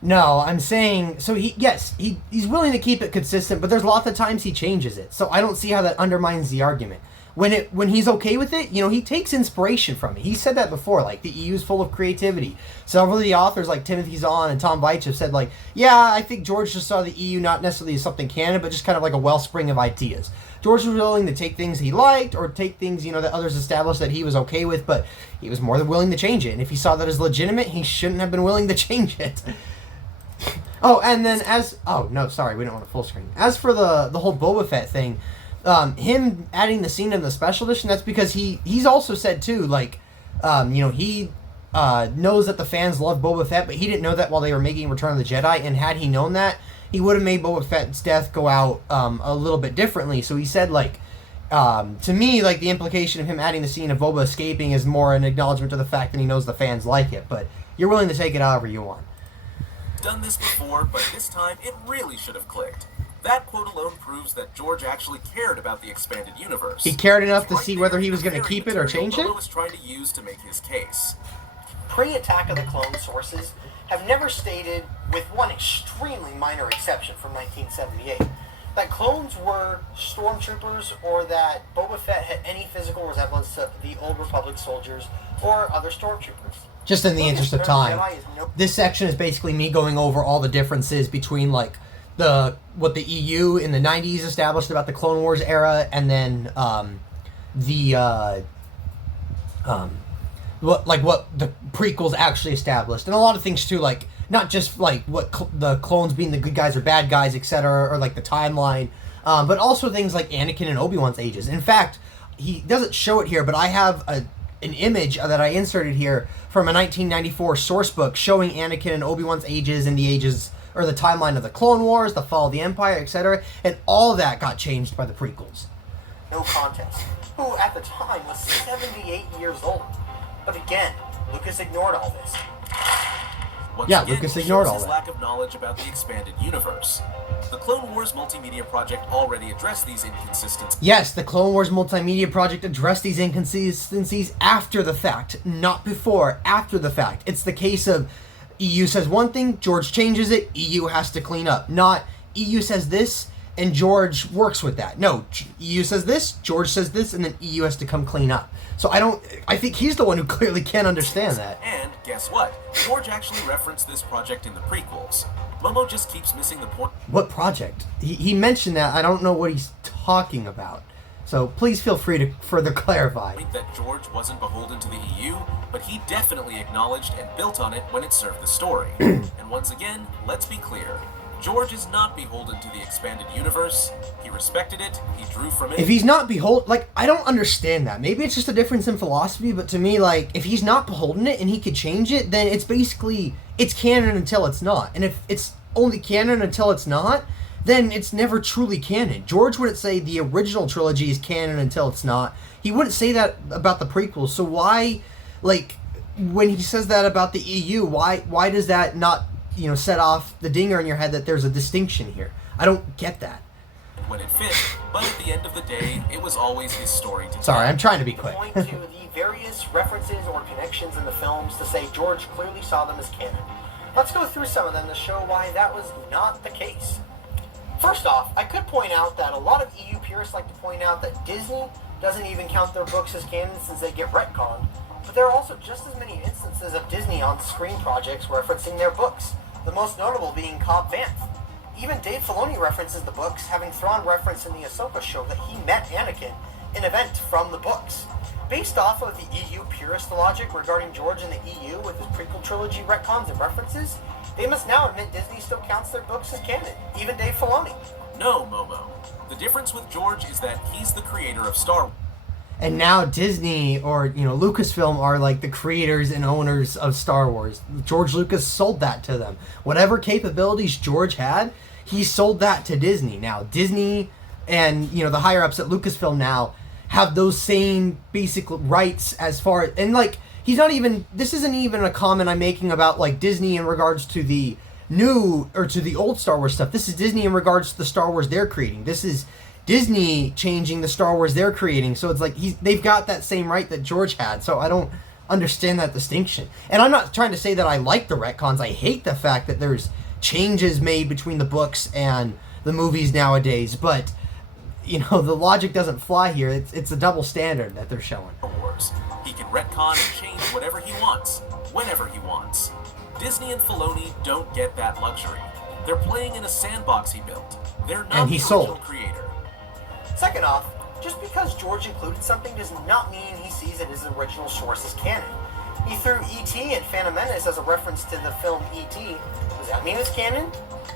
No, I'm saying, so he's willing to keep it consistent, but there's lots of times he changes it. So I don't see how that undermines the argument. When he's okay with it, he takes inspiration from it. He said that before, like, the EU is full of creativity. Several of the authors, like Timothy Zahn and Tom Veitch, have said, like, yeah, I think George just saw the EU not necessarily as something canon, but just kind of like a wellspring of ideas. George was willing to take things he liked, or take things, that others established that he was okay with, but he was more than willing to change it. And if he saw that as legitimate, he shouldn't have been willing to change it. Oh, and then we don't want a full screen. As for the whole Boba Fett thing, him adding the scene in the special edition, that's because he's also said too, like, he knows that the fans love Boba Fett, but he didn't know that while they were making Return of the Jedi, and had he known that, he would have made Boba Fett's death go out a little bit differently. So he said, like, to me, like, the implication of him adding the scene of Boba escaping is more an acknowledgement to the fact that he knows the fans like it, but you're willing to take it however you want. Done this before, but this time it really should have clicked. That quote alone proves that George actually cared about the expanded universe. He cared enough to see whether he was going to keep it or change it? Momo was trying to use to make his case. Pre-Attack of the Clone sources have never stated, with one extremely minor exception from 1978, that clones were stormtroopers or that Boba Fett had any physical resemblance to the Old Republic soldiers or other stormtroopers. Just in the interest of time, this section is basically me going over all the differences between like what the EU in the 90s established about the Clone Wars era, and then what the prequels actually established, and a lot of things too, like not just like what the clones being the good guys or bad guys, etc., or like the timeline, but also things like Anakin and Obi-Wan's ages. In fact, he doesn't show it here, but I have an image that I inserted here from a 1994 source book showing Anakin and Obi-Wan's ages and the ages or the timeline of the Clone Wars, the fall of the Empire, etc., and all that got changed by the prequels. No contest, who at the time was 78 years old. But again, Lucas ignored all this. Once yeah, again, Lucas ignored all his that. lack of knowledge about the expanded universe. The Clone Wars multimedia project already addressed these inconsistencies. Yes, the Clone Wars multimedia project addressed these inconsistencies after the fact, not before, after the fact. It's the case of EU says one thing, George changes it, EU has to clean up. Not EU says this, and George works with that. No, EU says this, George says this, and then EU has to come clean up. So I think he's the one who clearly can't understand that. And guess what? George actually referenced this project in the prequels. Momo just keeps missing the point. What project? He mentioned that. I don't know what he's talking about. So please feel free to further clarify. That George wasn't beholden to the EU, but he definitely acknowledged and built on it when it served the story. And once again, let's be clear. George is not beholden to the expanded universe. He respected it, he drew from it. If he's not beholden, like, I don't understand that. Maybe it's just a difference in philosophy, but to me, like, if he's not beholden it and he could change it, then it's basically, it's canon until it's not. And if it's only canon until it's not, then it's never truly canon. George wouldn't say the original trilogy is canon until it's not. He wouldn't say that about the prequels. So why, like, when he says that about the EU, why does that not, set off the dinger in your head that there's a distinction here? I don't get that. When it fit, but at the end of the day, it was always his story to tell. Sorry, I'm trying to be quick. Point to the various references or connections in the films to say George clearly saw them as canon. Let's go through some of them to show why that was not the case. First off, I could point out that a lot of EU purists like to point out that Disney doesn't even count their books as canon since they get retconned, but there are also just as many instances of Disney on-screen projects referencing their books, the most notable being Cobb Vanth. Even Dave Filoni references the books, having Thrawn reference in the Ahsoka show that he met Anakin, an event from the books. Based off of the EU purist logic regarding George and the EU with his prequel trilogy retcons and references, they must now admit Disney still counts their books as canon, even Dave Filoni. No, Momo. The difference with George is that he's the creator of Star Wars. And now Disney or, Lucasfilm are like the creators and owners of Star Wars. George Lucas sold that to them. Whatever capabilities George had, he sold that to Disney. Now, Disney and, the higher-ups at Lucasfilm now have those same basic rights as far... And, like, this isn't even a comment I'm making about, like, Disney in regards to the new or to the old Star Wars stuff. This is Disney in regards to the Star Wars they're creating. This is Disney changing the Star Wars they're creating. So it's like they've got that same right that George had. So I don't understand that distinction. And I'm not trying to say that I like the retcons. I hate the fact that there's changes made between the books and the movies nowadays. But, the logic doesn't fly here. It's a double standard that they're showing. Wars. He can retcon and change whatever he wants, whenever he wants. Disney and Filoni don't get that luxury. They're playing in a sandbox he built. They're not And he the original sold. creator. Second off, just because George included something does not mean he sees it as an original source as canon. He threw E.T. and Phantom Menace as a reference to the film E.T. Does that mean it's canon?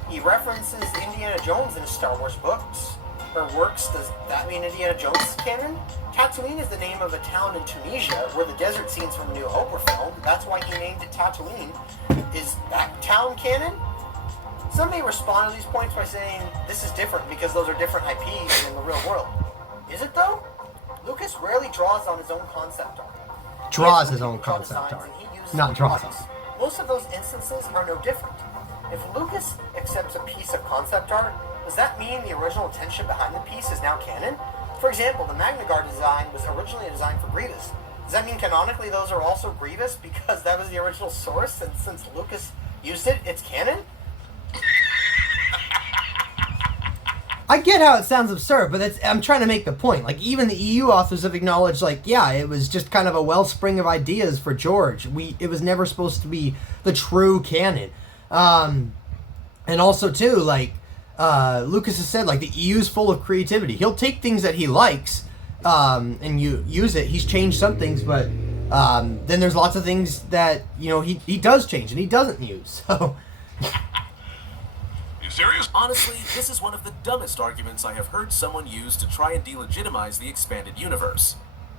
He references Indiana Jones in his Star Wars books or works. Does that mean Indiana Jones is canon? Tatooine is the name of a town in Tunisia where the desert scenes from New Hope were filmed. That's why he named it Tatooine. Is that town canon? Some may respond to these points by saying this is different because those are different IPs in the real world. Is it though? Lucas rarely draws on his own concept art. Draws his own concept art. Not draws it. Most of those instances are no different. If Lucas accepts a piece of concept art, does that mean the original intention behind the piece is now canon? For example, the Magna Guard design was originally designed for Grievous. Does that mean canonically those are also Grievous because that was the original source, and since Lucas used it, it's canon? I get how it sounds absurd, but I'm trying to make the point. Like, even the EU authors have acknowledged, like, yeah, it was just kind of a wellspring of ideas for George. It was never supposed to be the true canon. And also, too, like, Lucas has said, like, the EU's full of creativity. He'll take things that he likes, and use it. He's changed some things, but then there's lots of things that, you know, he does change and he doesn't use. So... Serious? Honestly, this is one of the dumbest arguments I have heard someone use to try and delegitimize the expanded universe.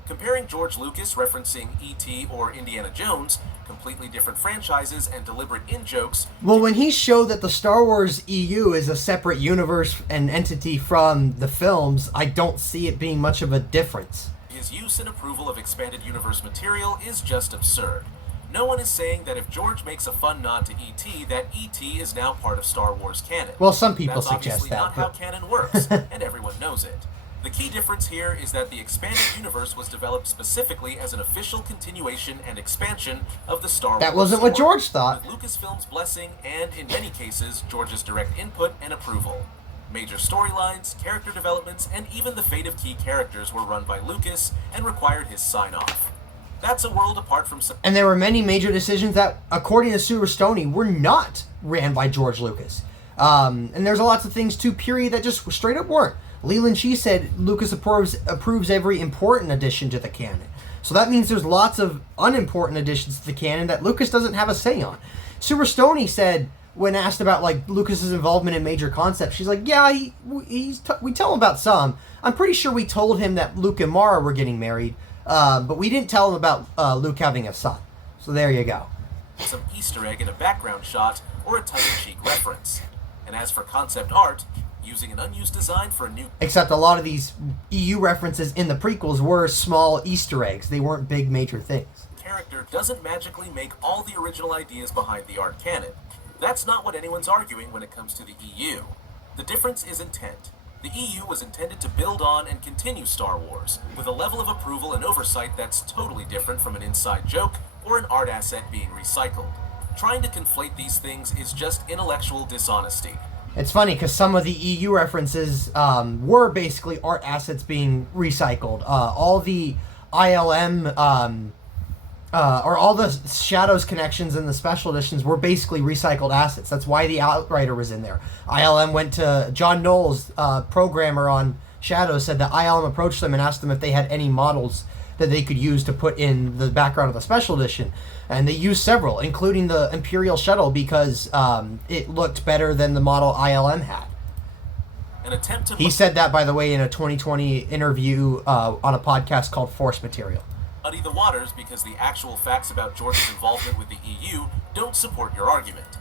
Comparing George Lucas referencing E.T. or Indiana Jones, completely different franchises and deliberate in-jokes... Well, when he showed that the Star Wars EU is a separate universe and entity from the films, I don't see it being much of a difference. His use and approval of expanded universe material is just absurd. No one is saying that if George makes a fun nod to E.T., that E.T. is now part of Star Wars canon. Well, some people That's suggest obviously that. not how canon works, and everyone knows it. The key difference here is that the expanded universe was developed specifically as an official continuation and expansion of the Star Wars That wasn't what story, George thought. with Lucasfilm's blessing and, in many cases, George's direct input and approval. Major storylines, character developments, and even the fate of key characters were run by Lucas and required his sign-off. That's a world apart from... And there were many major decisions that, according to Super Stoney, were not ran by George Lucas. And there's lots of things, too, period, that just straight up weren't. Leland Shee said Lucas approves every important addition to the canon. So that means there's lots of unimportant additions to the canon that Lucas doesn't have a say on. Super Stoney said, when asked about, like, Lucas's involvement in major concepts, she's like, yeah, we tell him about some. I'm pretty sure we told him that Luke and Mara were getting married. But we didn't tell him about Luke having a son. So there you go. Some Easter egg in a background shot or a tongue-in-cheek reference. And as for concept art, using an unused design for a new... Except a lot of these EU references in the prequels were small Easter eggs. They weren't big major things. ...character doesn't magically make all the original ideas behind the art canon. That's not what anyone's arguing when it comes to the EU. The difference is intent. The EU was intended to build on and continue Star Wars, with a level of approval and oversight that's totally different from an inside joke or an art asset being recycled. Trying to conflate these things is just intellectual dishonesty. It's funny because some of the EU references were basically art assets being recycled. All the ILM or all the Shadows connections in the special editions were basically recycled assets. That's why the Outrider was in there. ILM went to John Knowles, programmer on Shadows, said that ILM approached them and asked them if they had any models that they could use to put in the background of the special edition. And they used several, including the Imperial Shuttle, because it looked better than the model ILM had. An attempt to... He said that, by the way, in a 2020 interview on a podcast called Force Material. Muddy the waters because the actual facts about George's involvement with the EU don't support your argument.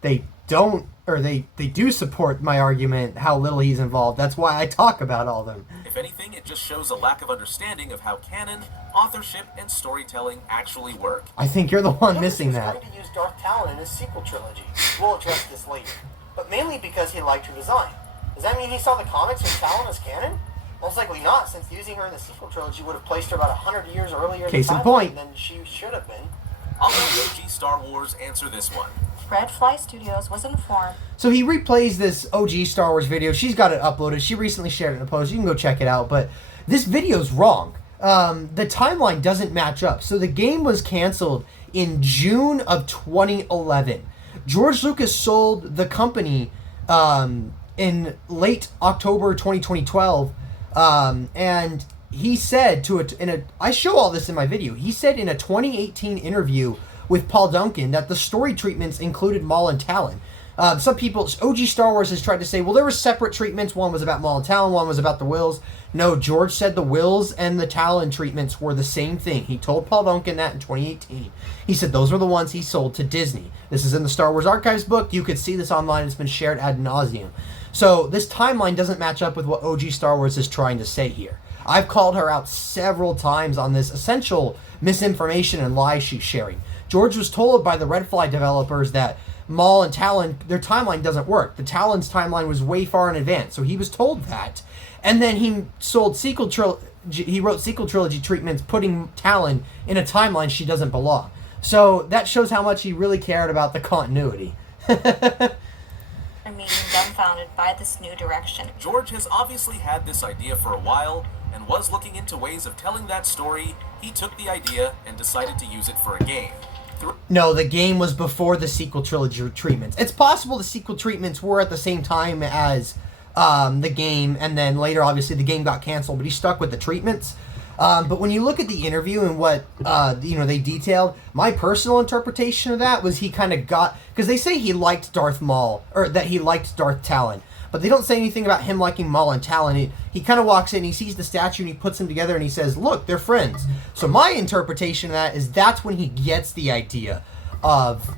They don't, or they do support my argument how little he's involved. That's why I talk about all of them. If anything, it just shows a lack of understanding of how canon, authorship, and storytelling actually work. I think you're the one missing that. He was going to use Darth Talon in his sequel trilogy. We'll address this later. But mainly because he liked her design. Does that mean he saw the comics with Talon as canon? Most likely not, since using her in the sequel trilogy would have placed her about 100 years earlier in the Case in timeline point. than she should have been. I'll let OG Star Wars answer this one. Red Fly Studios was informed. So he replays this OG Star Wars video. She's got it uploaded. She recently shared it in a post. You can go check it out. But this video's wrong. The timeline doesn't match up. So the game was canceled in June of 2011. George Lucas sold the company in late October 2012. And he said I show all this in my video. He said in a 2018 interview with Paul Duncan that the story treatments included Maul and Talon. Some people, OG Star Wars has tried to say, well, there were separate treatments. One was about Maul and Talon, one was about the Wills. No, George said the Wills and the Talon treatments were the same thing. He told Paul Duncan that in 2018. He said those were the ones he sold to Disney. This is in the Star Wars Archives book. You could see this online. It's been shared ad nauseum. So this timeline doesn't match up with what OG Star Wars is trying to say here. I've called her out several times on this essential misinformation and lies she's sharing. George was told by the Red Fly developers that Maul and Talon, their timeline doesn't work. The Talon's timeline was way far in advance, so he was told that. And then he wrote sequel trilogy treatments putting Talon in a timeline she doesn't belong. So that shows how much he really cared about the continuity. A meeting Duncan dumbfounded by this new direction. George has obviously had this idea for a while and was looking into ways of telling that story. He took the idea and decided to use it for a game. No, the game was before the sequel trilogy treatments. It's possible the sequel treatments were at the same time as the game, and then later, obviously, the game got canceled, but he stuck with the treatments. But when you look at the interview and what they detailed, my personal interpretation of that was he kind of got, because they say he liked Darth Maul, or that he liked Darth Talon, but they don't say anything about him liking Maul and Talon. He kind of walks in, he sees the statue, and he puts them together, and he says, "Look, they're friends." So my interpretation of that is that's when he gets the idea of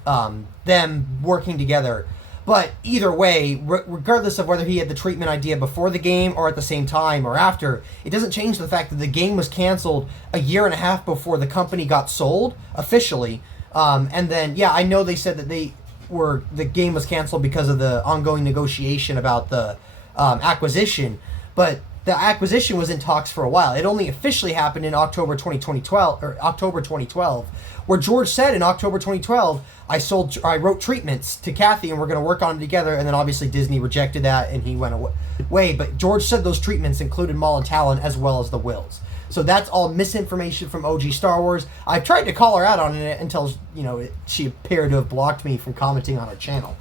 them working together. But either way, regardless of whether he had the treatment idea before the game or at the same time or after, it doesn't change the fact that the game was canceled a year and a half before the company got sold officially. And then, yeah, I know they said that the game was canceled because of the ongoing negotiation about the acquisition, but the acquisition was in talks for a while. It only officially happened in October 2012, where George said in October 2012, I wrote treatments to Kathy and we're going to work on them together, and then obviously Disney rejected that and he went away. But George said those treatments included Maul and Talon as well as the Wills. So that's all misinformation from OG Star Wars. I've tried to call her out on it until, she appeared to have blocked me from commenting on her channel.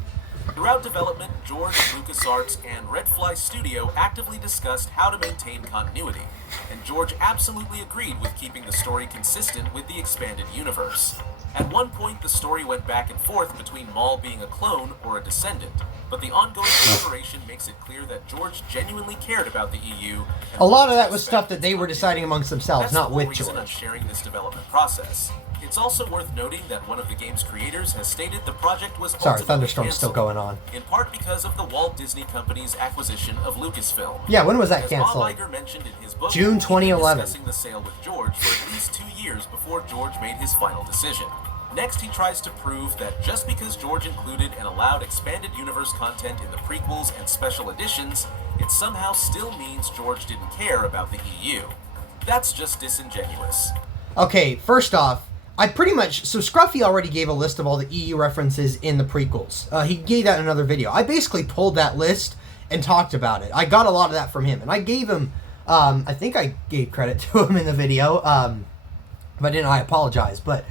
Throughout development, George, LucasArts, and Red Fly Studio actively discussed how to maintain continuity, and George absolutely agreed with keeping the story consistent with the expanded universe. At one point, the story went back and forth between Maul being a clone or a descendant, but the ongoing collaboration makes it clear that George genuinely cared about the EU. A lot of that was stuff that they were deciding amongst themselves, not with George. I'm sharing this development process. It's also worth noting that one of the game's creators has stated the project was thunderstorm's still going on. In part because of the Walt Disney Company's acquisition of Lucasfilm. Yeah, when was that As canceled? Bob Iger mentioned in his book, June 2011. discussing the sale with George for at least 2 years before George made his final decision. Next, he tries to prove that just because George included and allowed expanded universe content in the prequels and special editions, it somehow still means George didn't care about the EU. That's just disingenuous. Okay, first off, so Scruffy already gave a list of all the EU references in the prequels. He gave that in another video. I basically pulled that list and talked about it. I got a lot of that from him, and I gave him, I think I gave credit to him in the video. If I didn't, I apologize. But,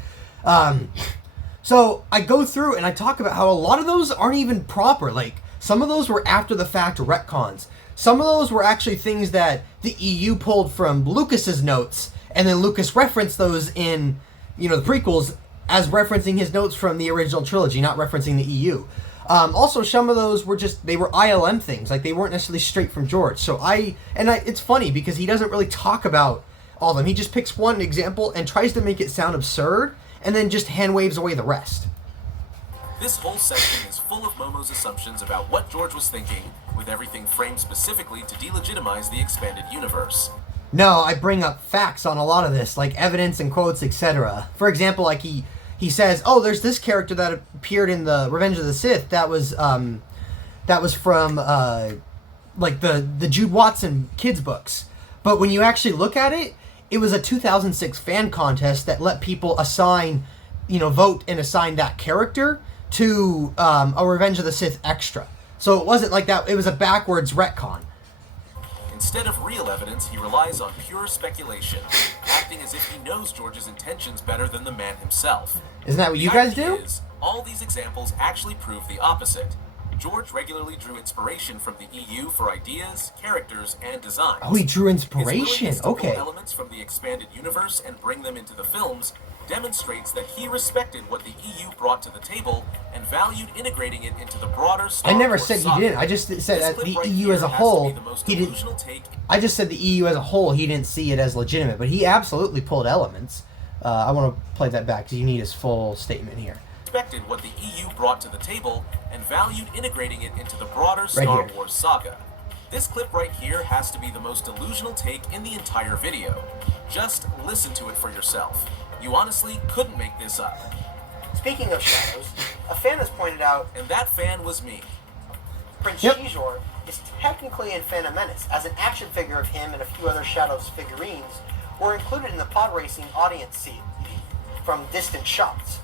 so I go through and I talk about how a lot of those aren't even proper. Like, some of those were after the fact retcons. Some of those were actually things that the EU pulled from Lucas's notes, and then Lucas referenced those in the prequels as referencing his notes from the original trilogy, not referencing the EU. Also, some of those were they were ILM things, like they weren't necessarily straight from George. So it's funny because he doesn't really talk about all of them. He just picks one example and tries to make it sound absurd, and then just hand waves away the rest. This whole section is full of Momo's assumptions about what George was thinking, with everything framed specifically to delegitimize the expanded universe. No, I bring up facts on a lot of this, like evidence and quotes, etc. For example, like he says, "Oh, there's this character that appeared in the Revenge of the Sith that was from like the Jude Watson kids books." But when you actually look at it, it was a 2006 fan contest that let people assign, vote and assign that character to a Revenge of the Sith extra. So it wasn't like that. It was a backwards retcon. Instead of real evidence, he relies on pure speculation, acting as if he knows George's intentions better than the man himself. Isn't that what you guys do? All these examples actually prove the opposite. George regularly drew inspiration from the EU for ideas, characters, and designs. Oh, he drew inspiration. His willingness to Okay. pull elements from the expanded universe and bring them into the films demonstrates that he respected what the EU brought to the table and valued integrating it into the broader Star I never Wars said saga. he didn't. I just said that the clip right EU here as a has to whole, be the most he didn't. delusional take. I just said the EU as a whole, he didn't see it as legitimate, but he absolutely pulled elements. I want to play that back because you need his full statement here. Respected what the EU brought to the table and valued integrating it into the broader Star Wars saga. This clip right here has to be the most delusional take in the entire video. Just listen to it for yourself. You honestly couldn't make this up. Speaking of shadows, a fan has pointed out, and that fan was me. Prince Xizor is technically in Phantom Menace, as an action figure of him and a few other Shadows figurines were included in the pod racing audience seat from distant shots.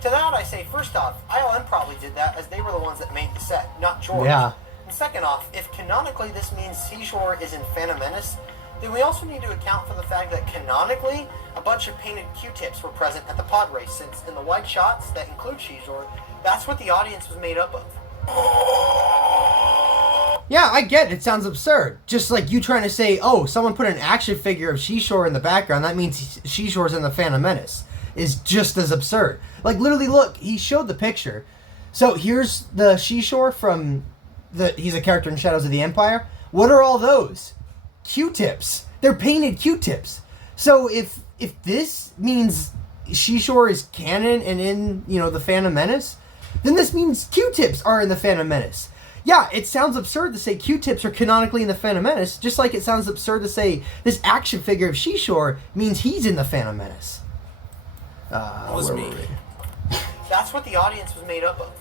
To that I say, first off, ILM probably did that as they were the ones that made the set, not George. Yeah. And Second off, if canonically this means Seashore is in Phantom Menace, then we also need to account for the fact that canonically a bunch of painted Q-tips were present at the pod race, since in the wide shots that include Seashore, that's what the audience was made up of. Yeah, I get it. It sounds absurd. Just like you trying to say, oh, someone put an action figure of Seashore in the background, that means Seashore's in the Phantom Menace, is just as absurd. Like, literally, look, he showed the picture. So here's the Seashore from he's a character in Shadows of the Empire. What are all those? Q-tips. They're painted Q-tips. So if this means Seashore is canon and in, the Phantom Menace, then this means Q-tips are in the Phantom Menace. Yeah, it sounds absurd to say Q-tips are canonically in the Phantom Menace, just like it sounds absurd to say this action figure of Seashore means he's in the Phantom Menace. Was me. That's what the audience was made up of.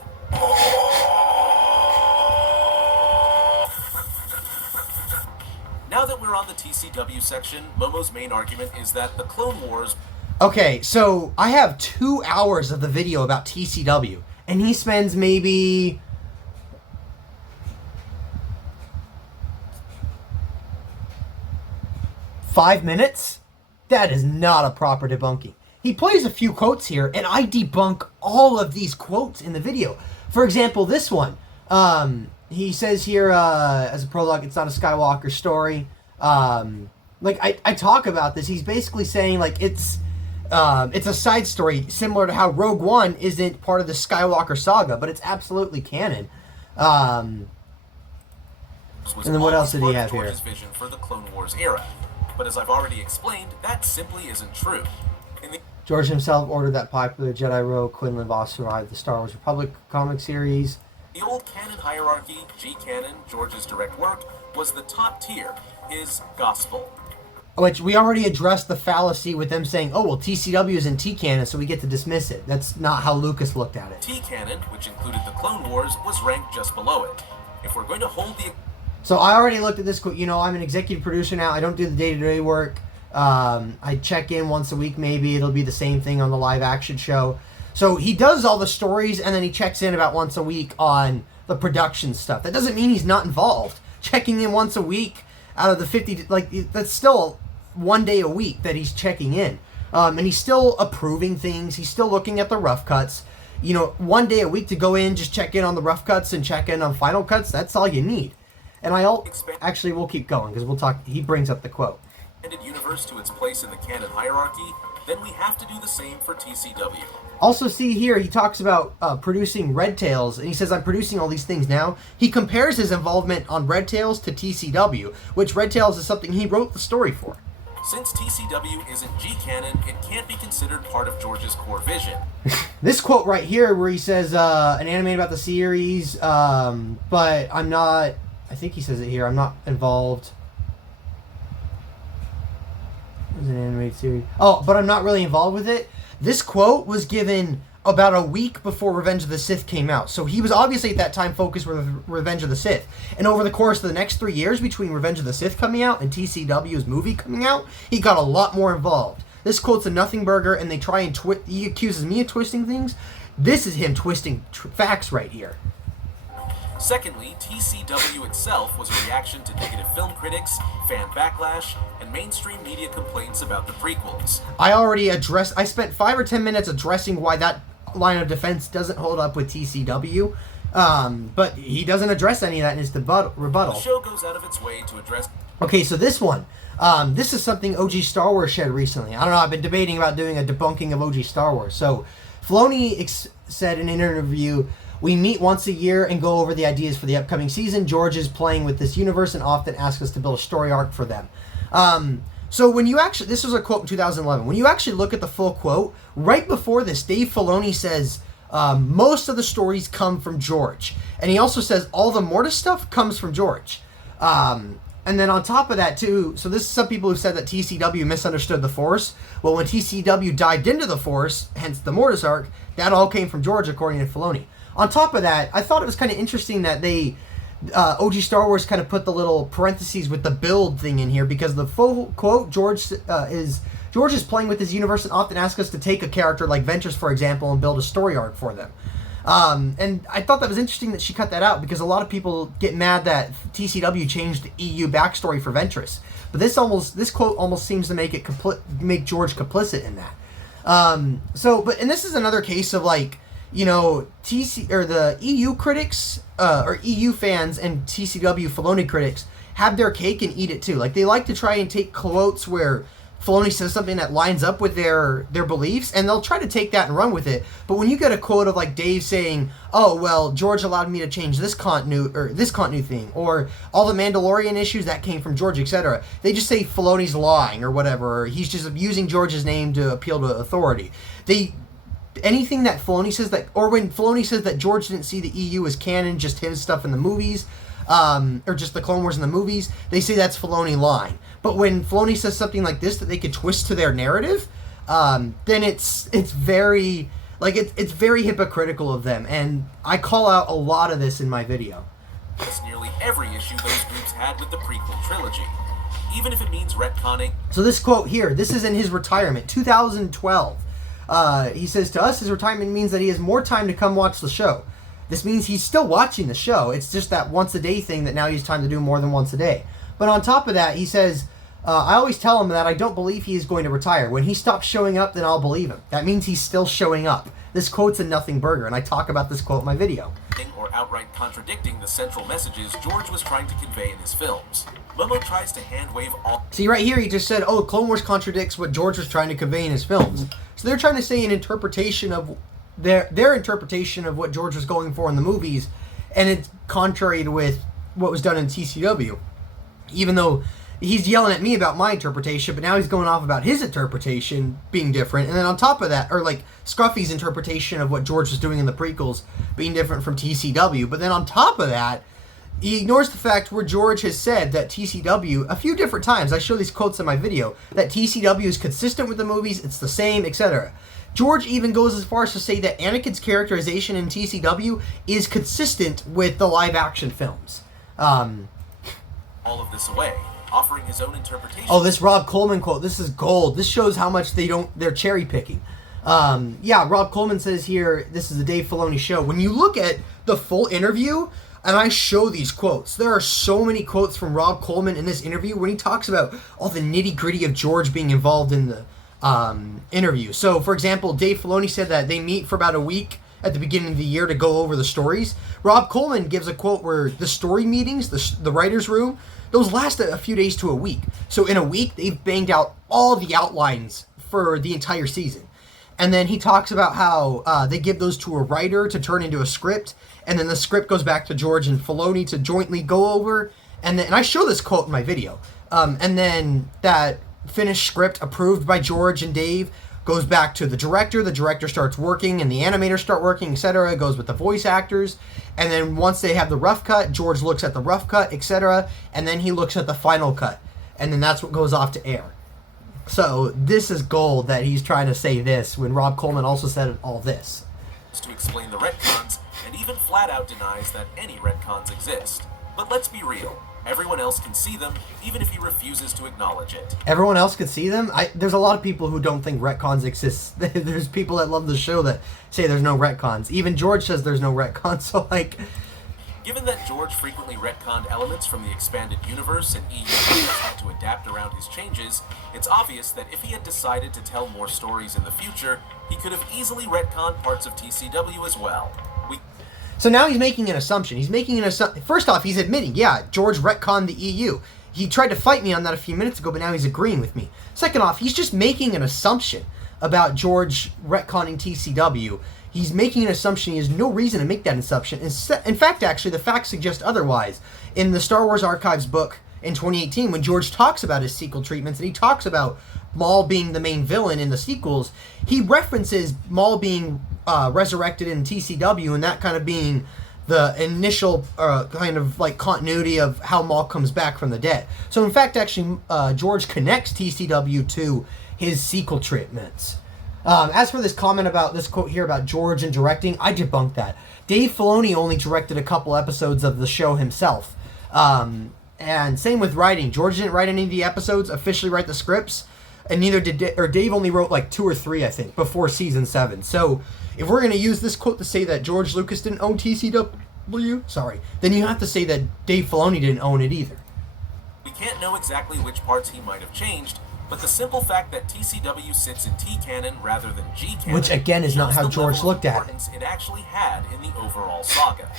Now that we're on the TCW section, Momo's main argument is that the Clone Wars... Okay, so I have 2 hours of the video about TCW, and he spends maybe... 5 minutes? That is not a proper debunking. He plays a few quotes here, and I debunk all of these quotes in the video. For example, this one. He says here, as a prologue, it's not a Skywalker story. I talk about this. He's basically saying, like, it's a side story, similar to how Rogue One isn't part of the Skywalker saga, but it's absolutely canon. And then what else did he have here? Vision for the Clone Wars era. But as I've already explained, that simply isn't true. George himself ordered that popular Jedi Rogue Quinlan Voss survive the Star Wars Republic comic series. The old canon hierarchy, G-canon, George's direct work, was the top tier, his gospel. Which we already addressed the fallacy with them saying, oh, well, TCW is in T-canon, so we get to dismiss it. That's not how Lucas looked at it. T-canon, which included the Clone Wars, was ranked just below it. If we're going to hold the... So I already looked at this quote. I'm an executive producer now. I don't do the day-to-day work. I check in once a week maybe. It'll be the same thing on the live-action show. So he does all the stories, and then he checks in about once a week on the production stuff. That doesn't mean he's not involved. Checking in once a week out of the 50... that's still 1 day a week that he's checking in. And he's still approving things. He's still looking at the rough cuts. 1 day a week to go in, just check in on the rough cuts and check in on final cuts. That's all you need. And actually, we'll keep going because we'll talk. He brings up the quote. Universe to its place in the canon hierarchy, then we have to do the same for TCW. Also, see here, he talks about producing Red Tails, and he says, I'm producing all these things now. He compares his involvement on Red Tails to TCW, which Red Tails is something he wrote the story for. Since TCW isn't G-canon, it can't be considered part of George's core vision. This quote right here where he says, an anime about the series, but I'm not... I think he says it here. I'm not involved. It was an animated series. Oh, but I'm not really involved with it. This quote was given about a week before Revenge of the Sith came out. So he was obviously at that time focused with Revenge of the Sith. And over the course of the next 3 years between Revenge of the Sith coming out and TCW's movie coming out, he got a lot more involved. This quote's a nothing burger, and they try and he accuses me of twisting things. This is him twisting facts right here. Secondly, TCW itself was a reaction to negative film critics, fan backlash, and mainstream media complaints about the prequels. I spent 5 or 10 minutes addressing why that line of defense doesn't hold up with TCW, but he doesn't address any of that in his rebuttal. The show goes out of its way to address... Okay, so this one. This is something OG Star Wars shared recently. I don't know, I've been debating about doing a debunking of OG Star Wars. So, Filoni said in an interview... We meet once a year and go over the ideas for the upcoming season. George is playing with this universe and often asks us to build a story arc for them. So when you actually... This was a quote in 2011. When you actually look at the full quote, right before this, Dave Filoni says, most of the stories come from George. And he also says all the Mortis stuff comes from George. And then on top of that, too... So this is some people who said that TCW misunderstood the Force. Well, when TCW dived into the Force, hence the Mortis arc, that all came from George, according to Filoni. On top of that, I thought it was kind of interesting that they, OG Star Wars kind of put the little parentheses with the build thing in here, because the full quote, George is playing with his universe and often asks us to take a character like Ventress, for example, and build a story arc for them. And I thought that was interesting that she cut that out because a lot of people get mad that TCW changed the EU backstory for Ventress. But this quote almost seems to make George complicit in that. And this is another case of like, you know, the EU critics or EU fans and TCW Filoni critics have their cake and eat it too. Like they like to try and take quotes where Filoni says something that lines up with their beliefs, and they'll try to take that and run with it. But when you get a quote of like Dave saying, "Oh well, George allowed me to change this continuity thing," or all the Mandalorian issues that came from George, etc., they just say Filoni's lying or whatever, or he's just using George's name to appeal to authority. Anything that Filoni says or when Filoni says that George didn't see the EU as canon, just his stuff in the movies, or just the Clone Wars in the movies, they say that's Filoni lying. But when Filoni says something like this that they could twist to their narrative, then it's very it's very hypocritical of them, and I call out a lot of this in my video. It's nearly every issue those groups had with the prequel trilogy, even if it means retconning. So this quote here, this is in his retirement, 2012. He says, "To us, his retirement means that he has more time to come watch the show. This means he's still watching the show. It's just that once-a-day thing that now he has time to do more than once a day." But on top of that, he says, "I always tell him that I don't believe he is going to retire. When he stops showing up, then I'll believe him. That means he's still showing up." This quote's a nothing burger, and I talk about this quote in my video. Or outright contradicting the central messages George was trying to convey in his films. Momo tries to hand-wave all... See, right here, he just said, "Oh, Clone Wars contradicts what George was trying to convey in his films." So they're trying to say an interpretation of... Their interpretation of what George was going for in the movies, and it's contrary to with what was done in TCW. Even though he's yelling at me about my interpretation, but now he's going off about his interpretation being different. And then on top of that, or like Scruffy's interpretation of what George was doing in the prequels being different from TCW. But then on top of that, he ignores the fact where George has said that TCW, a few different times, I show these quotes in my video, that TCW is consistent with the movies, it's the same, etc. George even goes as far as to say that Anakin's characterization in TCW is consistent with the live-action films. All of this away, offering his own interpretation. Oh, this Rob Coleman quote, this is gold. This shows how much they're cherry picking. Rob Coleman says here, this is the Dave Filoni show. When you look at the full interview, and I show these quotes, there are so many quotes from Rob Coleman in this interview when he talks about all the nitty-gritty of George being involved in the interview. So, for example, Dave Filoni said that they meet for about a week at the beginning of the year to go over the stories. Rob Coleman gives a quote where the story meetings, the writer's room, those last a few days to a week. So in a week, they've banged out all the outlines for the entire season. And then he talks about how they give those to a writer to turn into a script, and then the script goes back to George and Filoni to jointly go over. And I show this quote in my video. And then that finished script approved by George and Dave goes back to the director starts working, and the animators start working, etc. It goes with the voice actors, and then once they have the rough cut, George looks at the rough cut, etc., and then he looks at the final cut, and then that's what goes off to air. So this is gold that he's trying to say this when Rob Coleman also said all this. To explain the retcons, and even flat out denies that any retcons exist. But let's be real. Everyone else can see them, even if he refuses to acknowledge it. Everyone else can see them? There's a lot of people who don't think retcons exist. There's people that love the show that say there's no retcons. Even George says there's no retcons, so like... Given that George frequently retconned elements from the expanded universe and EU had to adapt around his changes, it's obvious that if he had decided to tell more stories in the future, he could have easily retconned parts of TCW as well. So now he's making an assumption. First off, he's admitting, yeah, George retconned the EU. He tried to fight me on that a few minutes ago, but now he's agreeing with me. Second off, he's just making an assumption about George retconning TCW. He's making an assumption. He has no reason to make that assumption. In fact, actually, the facts suggest otherwise. In the Star Wars Archives book in 2018, when George talks about his sequel treatments, and he talks about Maul being the main villain in the sequels, he references Maul being resurrected in TCW, and that kind of being the initial kind of like continuity of how Maul comes back from the dead. So in fact, actually, George connects TCW to his sequel treatments. As for this comment about this quote here about George and directing, I debunked that. Dave Filoni only directed a couple episodes of the show himself. And same with writing. George didn't write any of the episodes, officially write the scripts. and neither did Dave only wrote like 2 or 3, I think, before season 7. So if we're going to use this quote to say that George Lucas didn't own TCW, then you have to say that Dave Filoni didn't own it either. We can't know exactly which parts he might have changed, but the simple fact that TCW sits in T-canon rather than G-canon, which again is not shows how the George level of looked at it. importance it actually had in the overall saga.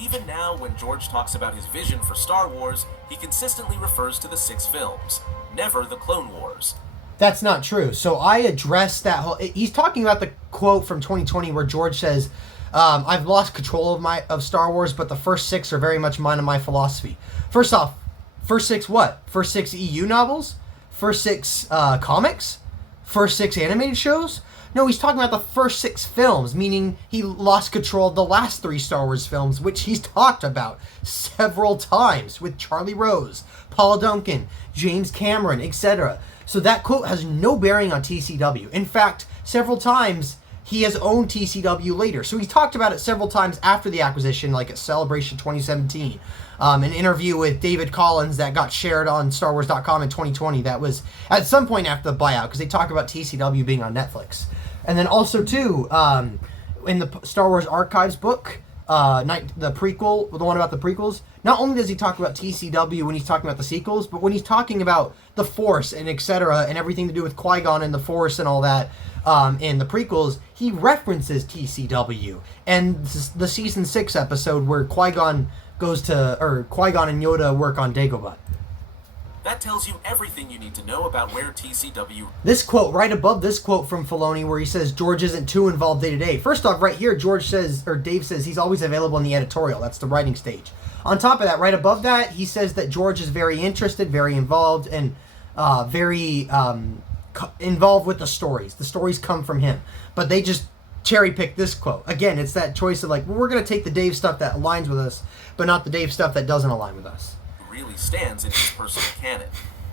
Even now, when George talks about his vision for Star Wars, he consistently refers to the 6 films, never the Clone Wars. That's not true. So I addressed that whole... He's talking about the quote from 2020 where George says, I've lost control of Star Wars, but the first 6 are very much mine and my philosophy. First off, first 6 what? First 6 EU novels? First 6 comics? First 6 animated shows? No, he's talking about the first 6 films, meaning he lost control of the last 3 Star Wars films, which he's talked about several times with Charlie Rose, Paul Duncan, James Cameron, etc. So that quote has no bearing on TCW. In fact, several times he has owned TCW later. So he talked about it several times after the acquisition, like at Celebration 2017. An interview with David Collins that got shared on StarWars.com in 2020 that was at some point after the buyout, because they talk about TCW being on Netflix. And then also, too, in the Star Wars Archives book, the prequel, the one about the prequels, not only does he talk about TCW when he's talking about the sequels, but when he's talking about the Force and etc. and everything to do with Qui-Gon and the Force and all that in the prequels, he references TCW. And the season 6 episode where Qui-Gon Qui-Gon and Yoda work on Dagobah. That tells you everything you need to know about where TCW... This quote, right above this quote from Filoni where he says George isn't too involved day to day. First off, right here, Dave says he's always available in the editorial. That's the writing stage. On top of that, right above that, he says that George is very interested, very involved, and very involved with the stories. The stories come from him. But they just cherry pick this quote. Again, it's that choice of like, well, we're going to take the Dave stuff that aligns with us, but not the Dave stuff that doesn't align with us. Really stands in his personal canon.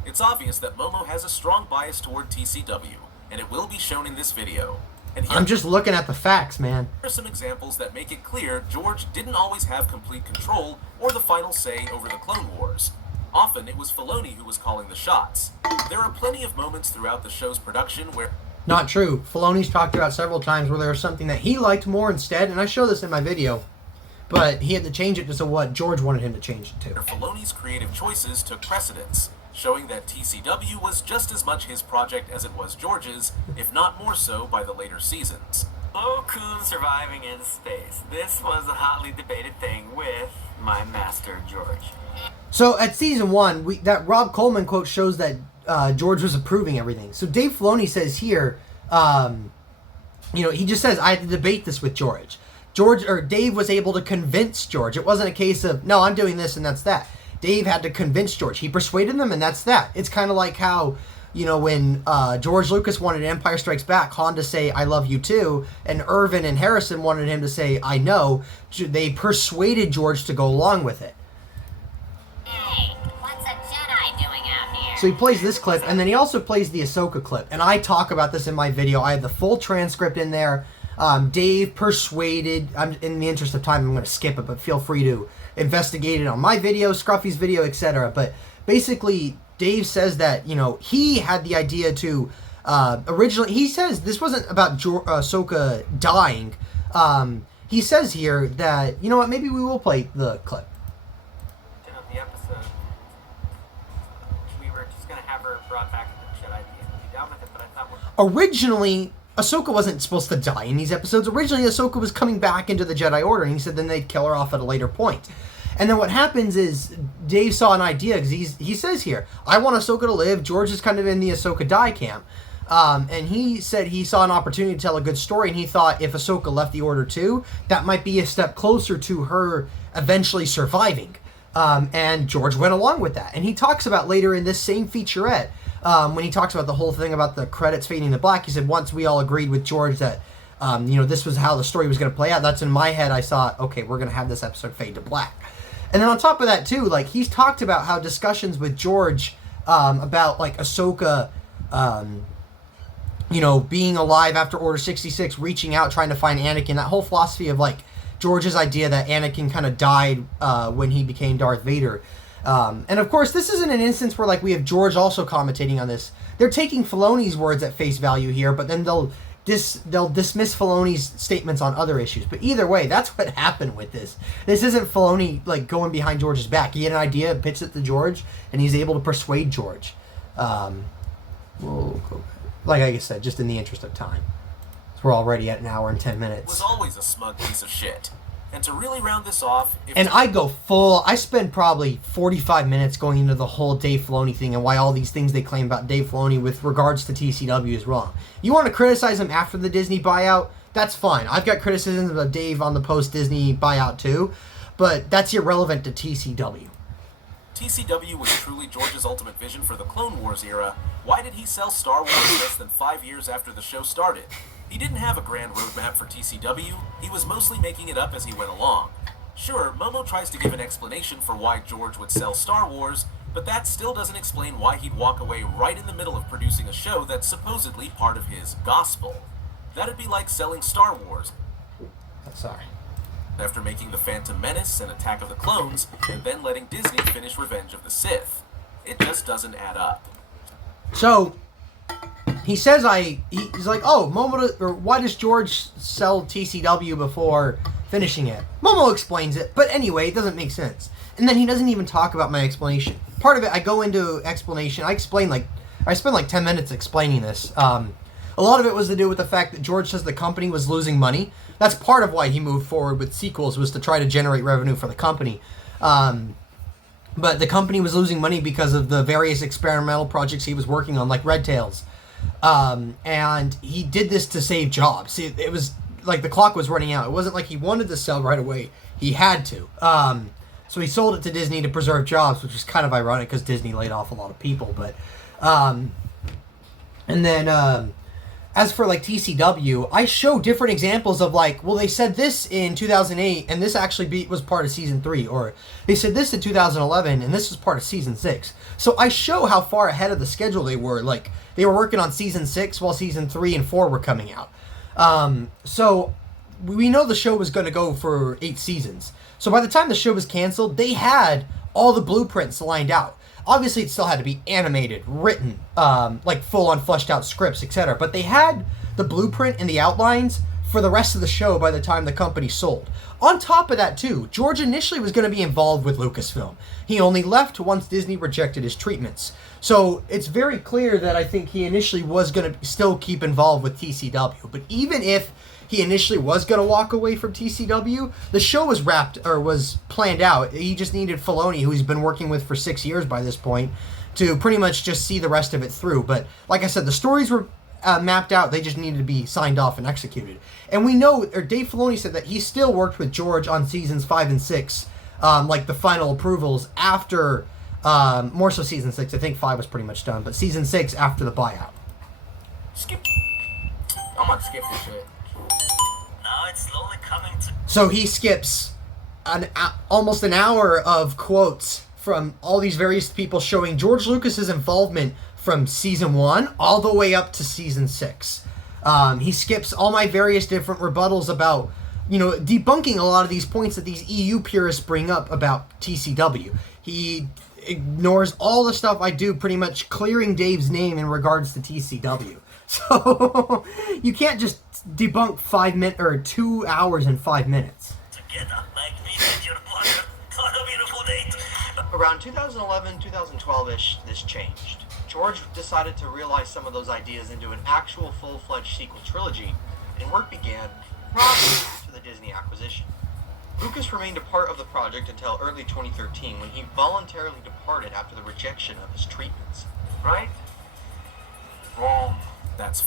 It's obvious that Momo has a strong bias toward TCW, and it will be shown in this video. And I'm just looking at the facts, man. Here are some examples that make it clear George didn't always have complete control or the final say over the Clone Wars. Often it was Filoni who was calling the shots. There are plenty of moments throughout the show's production where... Not true. Filoni's talked about several times where there was something that he liked more instead, and I show this in my video. But he had to change it to what George wanted him to change it to. Filoni's creative choices took precedence, showing that TCW was just as much his project as it was George's, if not more so by the later seasons. Plo Koon surviving in space. This was a hotly debated thing with my master, George. So at season 1, that Rob Coleman quote shows that George was approving everything. So Dave Filoni says here, he just says, I had to debate this with George. Dave was able to convince George. It wasn't a case of, no, I'm doing this and that's that. Dave had to convince George. He persuaded them and that's that. It's kind of like how, when George Lucas wanted Empire Strikes Back, Han to say, I love you too, and Irvin and Harrison wanted him to say, I know, they persuaded George to go along with it. Hey, what's a Jedi doing out here? So he plays this clip, and then he also plays the Ahsoka clip. And I talk about this in my video. I have the full transcript in there. Dave persuaded, in the interest of time, I'm going to skip it, but feel free to investigate it on my video, Scruffy's video, etc. But basically, Dave says that, he had the idea to, originally, he says this wasn't about Ahsoka dying. He says here that, you know what, maybe we will play the clip. The episode, we were just going to have her brought back to the Jedi and be down with it, but I thought... Originally, Ahsoka wasn't supposed to die in these episodes. Originally, Ahsoka was coming back into the Jedi Order, and he said then they'd kill her off at a later point. And then what happens is Dave saw an idea, because he says here, I want Ahsoka to live. George is kind of in the Ahsoka die camp. And he said he saw an opportunity to tell a good story, and he thought if Ahsoka left the Order too, that might be a step closer to her eventually surviving. And George went along with that. And he talks about later in this same featurette, when he talks about the whole thing about the credits fading to black, he said once we all agreed with George that, this was how the story was going to play out, that's in my head I thought, okay, we're going to have this episode fade to black. And then on top of that too, like, he's talked about how discussions with George about, like, Ahsoka, being alive after Order 66, reaching out, trying to find Anakin, that whole philosophy of, like, George's idea that Anakin kind of died when he became Darth Vader. And of course, this isn't an instance where like we have George also commentating on this. They're taking Filoni's words at face value here, but then they'll dismiss Filoni's statements on other issues. But either way, that's what happened with this. This isn't Filoni like going behind George's back. He had an idea, pitched it to George, and he's able to persuade George. We'll go, like I said, just in the interest of time. So we're already at an hour and 10 minutes. Was always a smug piece of shit. And to really round this off... And I go full... I spend probably 45 minutes going into the whole Dave Filoni thing and why all these things they claim about Dave Filoni with regards to TCW is wrong. You want to criticize him after the Disney buyout? That's fine. I've got criticisms of Dave on the post-Disney buyout too, but that's irrelevant to TCW. TCW was truly George's ultimate vision for the Clone Wars era. Why did he sell Star Wars less than 5 years after the show started? He didn't have a grand roadmap for TCW, he was mostly making it up as he went along. Sure, Momo tries to give an explanation for why George would sell Star Wars, but that still doesn't explain why he'd walk away right in the middle of producing a show that's supposedly part of his gospel. That'd be like selling Star Wars. Sorry. After making The Phantom Menace and Attack of the Clones, and then letting Disney finish Revenge of the Sith. It just doesn't add up. So... He says he's like, oh, why does George sell TCW before finishing it? Momo explains it, but anyway, it doesn't make sense. And then he doesn't even talk about my explanation. Part of it, I go into explanation. I spend like 10 minutes explaining this. A lot of it was to do with the fact that George says the company was losing money. That's part of why he moved forward with sequels, was to try to generate revenue for the company. But the company was losing money because of the various experimental projects he was working on, like Red Tails. And he did this to save jobs. See, it was like the clock was running out. It wasn't like he wanted to sell right away. He had to. So he sold it to Disney to preserve jobs, which is kind of ironic because Disney laid off a lot of people. But, and then, as for like TCW, I show different examples of like, well, they said this in 2008 and this actually was part of season 3, or they said this in 2011 and this was part of season 6. So I show how far ahead of the schedule they were. Like, they were working on season 6 while season 3 and 4 were coming out. So we know the show was going to go for 8 seasons. So by the time the show was canceled, they had all the blueprints lined out. Obviously, it still had to be animated, written, like full-on fleshed-out scripts, etc. But they had the blueprint and the outlines for the rest of the show by the time the company sold. On top of that, too, George initially was going to be involved with Lucasfilm. He only left once Disney rejected his treatments. So it's very clear that I think he initially was going to still keep involved with TCW. But even if he initially was going to walk away from TCW, the show was was planned out. He just needed Filoni, who he's been working with for 6 years by this point, to pretty much just see the rest of it through. But like I said, the stories were mapped out. They just needed to be signed off and executed. And we know, or Dave Filoni said that he still worked with George on seasons 5 and 6, like the final approvals after, more so season 6. I think 5 was pretty much done, but season 6 after the buyout. Skip. I'm gonna skip this shit. Now it's slowly coming to... So he skips almost an hour of quotes from all these various people showing George Lucas's involvement from season 1 all the way up to season 6. He skips all my various different rebuttals about, debunking a lot of these points that these EU purists bring up about TCW. He ignores all the stuff I do, pretty much clearing Dave's name in regards to TCW. So you can't just debunk 2 hours and 5 minutes. Together, like me and your partner, on a beautiful date. Around 2011, 2012-ish, this changed. George decided to realize some of those ideas into an actual full-fledged sequel trilogy, and work began probably after the Disney acquisition. Lucas remained a part of the project until early 2013, when he voluntarily departed after the rejection of his treatments. Right? Wrong. That's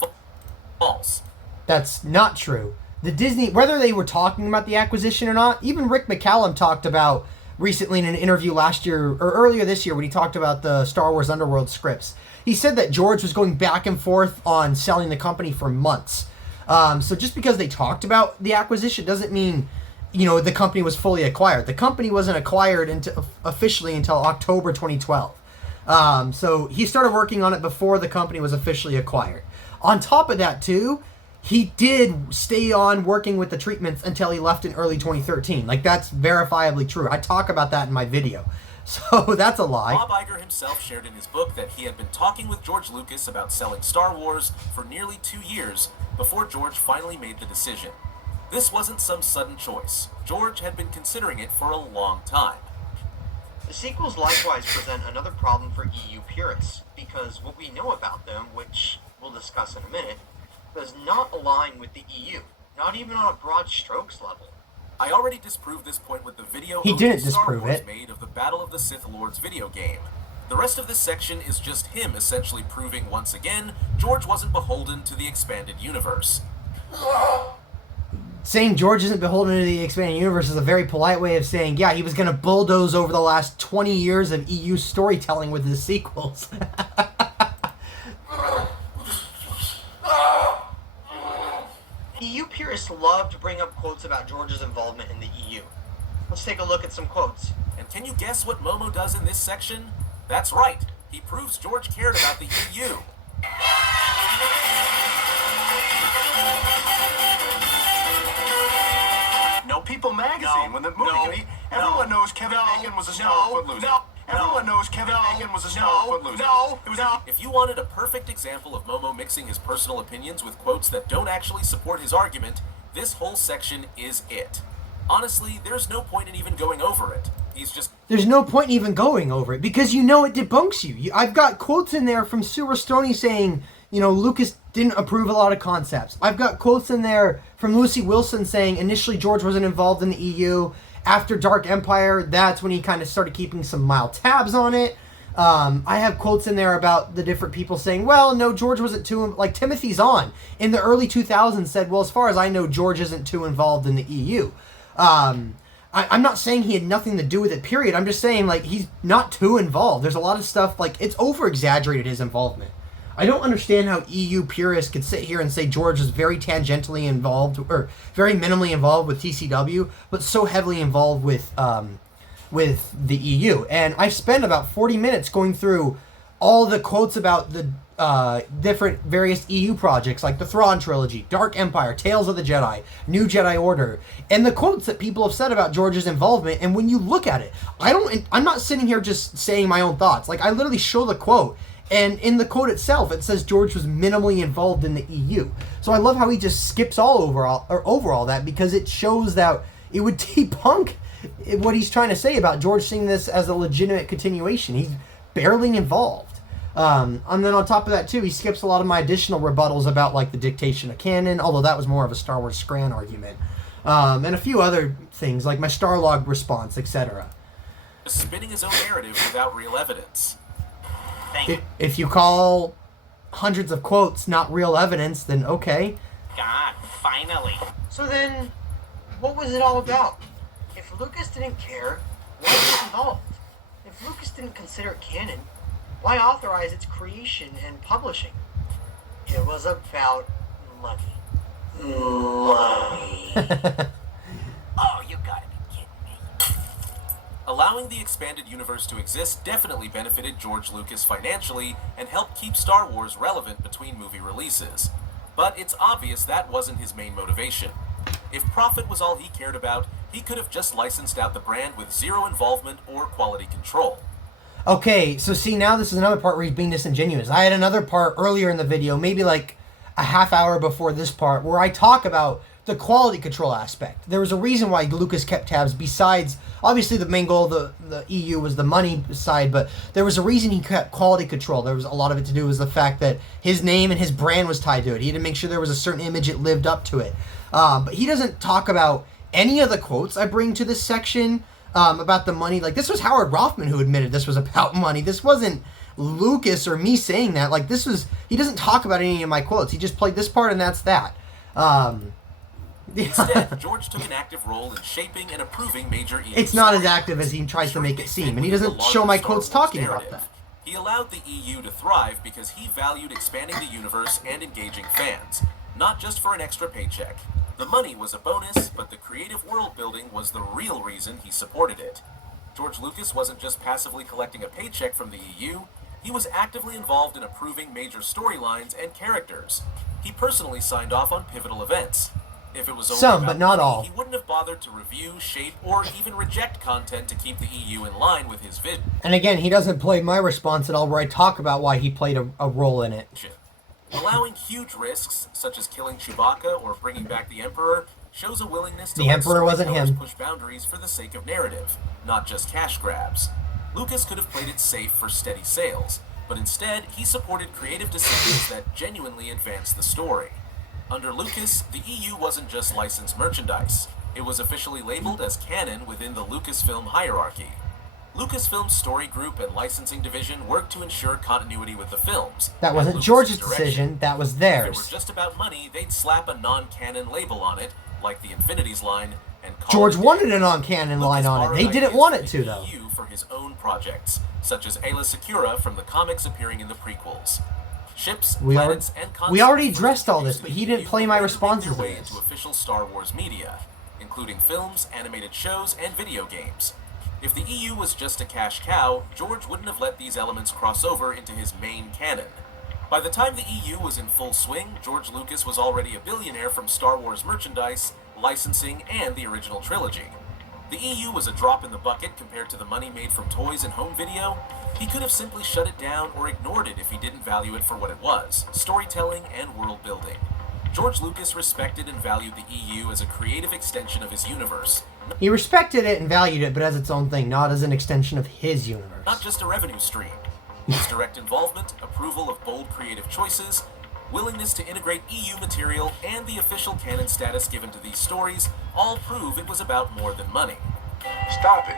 false. That's not true. The Disney, whether they were talking about the acquisition or not, even Rick McCallum talked about recently in an interview last year, or earlier this year, when he talked about the Star Wars Underworld scripts. He said that George was going back and forth on selling the company for months. So just because they talked about the acquisition doesn't mean, the company was fully acquired. The company wasn't acquired officially until October 2012. So he started working on it before the company was officially acquired. On top of that, too, he did stay on working with the treatments until he left in early 2013. Like, that's verifiably true. I talk about that in my video. So that's a lie. Bob Iger himself shared in his book that he had been talking with George Lucas about selling Star Wars for nearly 2 years before George finally made the decision. This wasn't some sudden choice. George had been considering it for a long time. The sequels likewise present another problem for EU purists, because what we know about them, which we'll discuss in a minute, does not align with the EU, not even on a broad strokes level. I already disproved this point with the video He didn't Star disprove Wars it. made of the Battle of the Sith Lords video game. The rest of this section is just him essentially proving once again George wasn't beholden to the expanded universe. Saying George isn't beholden to the expanded universe is a very polite way of saying, yeah, he was going to bulldoze over the last 20 years of EU storytelling with his sequels. EU purists love to bring up quotes about George's involvement in the EU. Let's take a look at some quotes. And can you guess what Momo does in this section? That's right, he proves George cared about the EU. No People magazine, when the movie, everyone knows Kevin Bacon was a star footloser. Everyone knows Kevin Bacon was a star footloser. If you wanted a perfect example of Momo mixing his personal opinions with quotes that don't actually support his argument, this whole section is it. Honestly, there's no point in even going over it. There's no point in even going over it, because you know it debunks you. I've got quotes in there from Sue Rastoni saying, you know, Lucas didn't approve a lot of concepts. I've got quotes in there from Lucy Wilson saying initially George wasn't involved in the EU. After Dark Empire, that's when he kind of started keeping some mild tabs on it. I have quotes in there about the different people saying, well, no, George wasn't too... Like, Timothy Zahn in the early 2000s said, well, as far as I know, George isn't too involved in the EU. I'm not saying he had nothing to do with it, period. I'm just saying, like, he's not too involved. There's a lot of stuff, like, it's over-exaggerated, his involvement. I don't understand how EU purists could sit here and say George was very tangentially involved, or very minimally involved with TCW, but so heavily involved with the EU. And I spent about 40 minutes going through all the quotes about the different various EU projects, like the Thrawn trilogy, Dark Empire, Tales of the Jedi, New Jedi Order, and the quotes that people have said about George's involvement. And when you look at it, I'm not sitting here just saying my own thoughts. Like, I literally show the quote, and in the quote itself, it says George was minimally involved in the EU. So I love how he just skips over all that, because it shows that it would debunk what he's trying to say about George seeing this as a legitimate continuation. He's barely involved. And then on top of that, too, he skips a lot of my additional rebuttals about, like, the dictation of canon, although that was more of a Star Wars Scran argument. And a few other things, like my Starlog response, etc. Spinning his own narrative without real evidence. If you call hundreds of quotes not real evidence, then okay. God, finally. So then, what was it all about? If Lucas didn't care, why get involved? If Lucas didn't consider it canon, why authorize its creation and publishing? It was about money. Money. Oh, you gotta be kidding me. Allowing the expanded universe to exist definitely benefited George Lucas financially and helped keep Star Wars relevant between movie releases. But it's obvious that wasn't his main motivation. If profit was all he cared about, he could have just licensed out the brand with zero involvement or quality control. Okay, so see, now this is another part where he's being disingenuous. I had another part earlier in the video, maybe like a half hour before this part, where I talk about the quality control aspect. There was a reason why Lucas kept tabs, besides, obviously the main goal of the EU was the money side, but there was a reason he kept quality control. There was a lot of it to do with the fact that his name and his brand was tied to it. He had to make sure there was a certain image it lived up to it. But he doesn't talk about any of the quotes I bring to this section about the money. Like, this was Howard Rothman who admitted this was about money. This wasn't Lucas or me saying that. Like, this was, he doesn't talk about any of my quotes. He just played this part and that's that. Instead, George took an active role in shaping and approving major EU It's not as active as he tries to make it seem, and he doesn't show my quotes talking about that. He allowed the EU to thrive because he valued expanding the universe and engaging fans, not just for an extra paycheck. The money was a bonus, but the creative world building was the real reason he supported it. George Lucas wasn't just passively collecting a paycheck from the EU, he was actively involved in approving major storylines and characters. He personally signed off on pivotal events. If it was only Some, about but not money, all. he wouldn't have bothered to review, shape, or even reject content to keep the EU in line with his vision. And again, he doesn't play my response at all where I talk about why he played a role in it. Allowing huge risks, such as killing Chewbacca or bringing back the Emperor, shows a willingness to The Emperor wasn't him. push boundaries for the sake of narrative, not just cash grabs. Lucas could have played it safe for steady sales, but instead he supported creative decisions that genuinely advanced the story. Under Lucas, the EU wasn't just licensed merchandise. It was officially labeled as canon within the Lucasfilm hierarchy. Lucasfilm's story group and licensing division worked to ensure continuity with the films. That wasn't Lucas's George's direction. decision, that was If it theirs. were just about money, they'd slap a non-canon label on it, like the Infinities line, and call George it wanted a non-canon line on it. They didn't want it to, though. EU for his own projects, such as Ayla Secura from the comics appearing in the prequels. Ships, We planets, and we already concepts addressed all this, used but to he be didn't play my made responses their to way this. into official Star Wars media, including films, animated shows, and video games. If the EU was just a cash cow, George wouldn't have let these elements cross over into his main canon. By the time the EU was in full swing, George Lucas was already a billionaire from Star Wars merchandise, licensing, and the original trilogy. The EU was a drop in the bucket compared to the money made from toys and home video. He could have simply shut it down or ignored it if he didn't value it for what it was, storytelling and world building. George Lucas respected and valued the EU as a creative extension of his universe. He respected it and valued it, but as its own thing, not as an extension of his universe. Not just a revenue stream. His direct involvement, approval of bold creative choices, willingness to integrate EU material, and the official canon status given to these stories all prove it was about more than money. Stop it.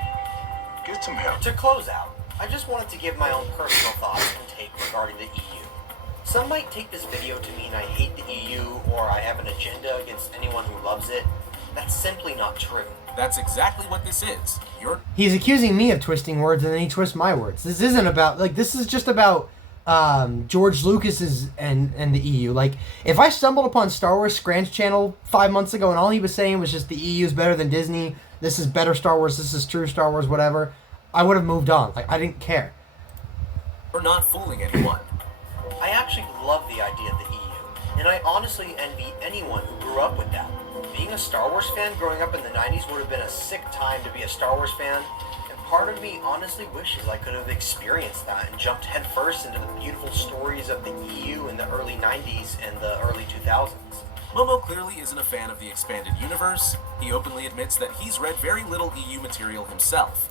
Get some help. To close out, I just wanted to give my own personal thoughts and take regarding the EU. Some might take this video to mean I hate the EU or I have an agenda against anyone who loves it. That's simply not true. That's exactly what this is. He's accusing me of twisting words, and then he twists my words. This isn't about, like, this is just about George Lucas's and the EU. Like, if I stumbled upon Star Wars Scrantz channel 5 months ago and all he was saying was just the EU is better than Disney, this is better Star Wars, this is true Star Wars, whatever, I would have moved on. Like, I didn't care. We're not fooling anyone. I actually love the idea of the EU, and I honestly envy anyone who grew up with that. Being a Star Wars fan growing up in the 90s would have been a sick time to be a Star Wars fan, and part of me honestly wishes I could have experienced that and jumped headfirst into the beautiful stories of the EU in the early 90s and the early 2000s. Momo clearly isn't a fan of the expanded universe. He openly admits that he's read very little EU material himself.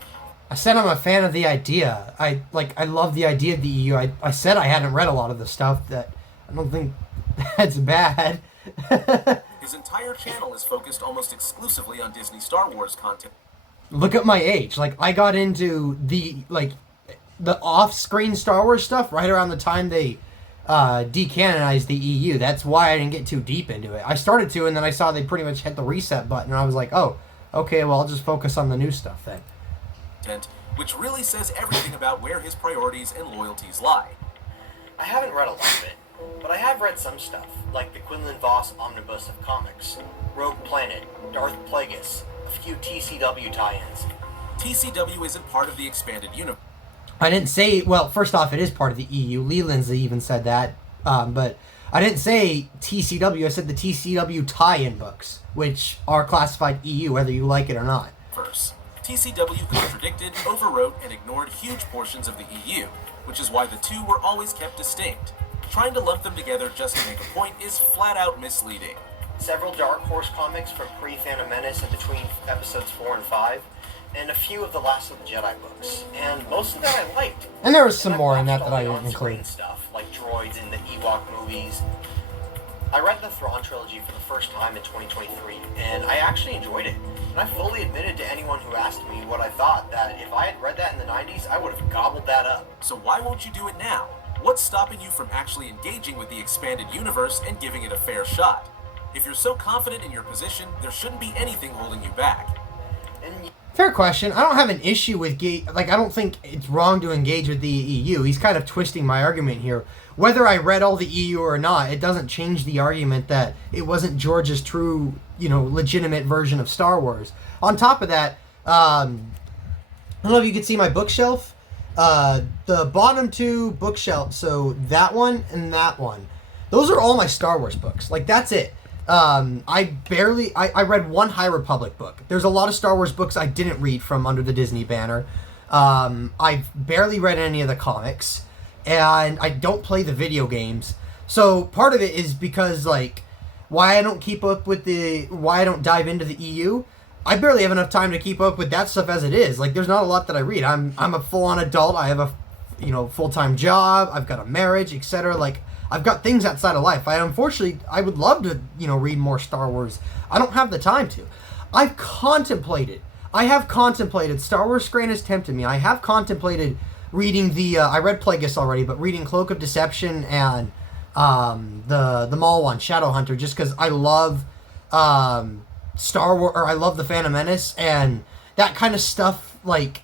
I said I'm a fan of the idea. I love the idea of the EU. I said I hadn't read a lot of the stuff. That I don't think that's bad. His entire channel is focused almost exclusively on Disney Star Wars content. Look at my age. Like, I got into the off-screen Star Wars stuff right around the time they decanonized the EU. That's why I didn't get too deep into it. I started to, and then I saw they pretty much hit the reset button, and I was like, oh, okay, well, I'll just focus on the new stuff then. Which really says everything about where his priorities and loyalties lie. I haven't read a lot of it, but I have read some stuff, like the Quinlan Voss omnibus of comics, Rogue Planet, Darth Plagueis, a few TCW tie-ins. TCW isn't part of the expanded universe. I didn't say, well, first off, it is part of the EU. Lee Lindsay even said that, but I didn't say TCW. I said the TCW tie-in books, which are classified EU, whether you like it or not. TCW contradicted, overwrote, and ignored huge portions of the EU, which is why the two were always kept distinct. Trying to lump them together just to make a point is flat-out misleading. Several Dark Horse comics from pre-Phantom Menace and between episodes 4 and 5, and a few of the Last of the Jedi books, and most of that I liked. And there was some more in that I didn't on-screen include. stuff, like droids in the Ewok movies. I read the Thrawn trilogy for the first time in 2023, and I actually enjoyed it. And I fully admitted to anyone who asked me what I thought that if I had read that in the 90s, I would have gobbled that up. So why won't you do it now? What's stopping you from actually engaging with the expanded universe and giving it a fair shot? If you're so confident in your position, there shouldn't be anything holding you back. Fair question. I don't have an issue with I don't think it's wrong to engage with the EU. He's kind of twisting my argument here. Whether I read all the EU or not, it doesn't change the argument that it wasn't George's true, legitimate version of Star Wars. On top of that, I don't know if you can see my bookshelf. The bottom two bookshelves, so that one and that one, those are all my Star Wars books. Like, that's it. I read one High Republic book. There's a lot of Star Wars books I didn't read from under the Disney banner. I've barely read any of the comics, and I don't play the video games. So part of it is because, like, why I don't dive into the EU. I barely have enough time to keep up with that stuff as it is. Like, there's not a lot that I read. I'm a full-on adult. I have a, full-time job. I've got a marriage, etc. Like, I've got things outside of life. I would love to, read more Star Wars. I don't have the time to. I have contemplated. Star Wars Screen has tempted me. I have contemplated reading I read Plagueis already, but reading Cloak of Deception and the Maul one, Shadowhunter, just because I love Star Wars, or I love the Phantom Menace, and that kind of stuff, like,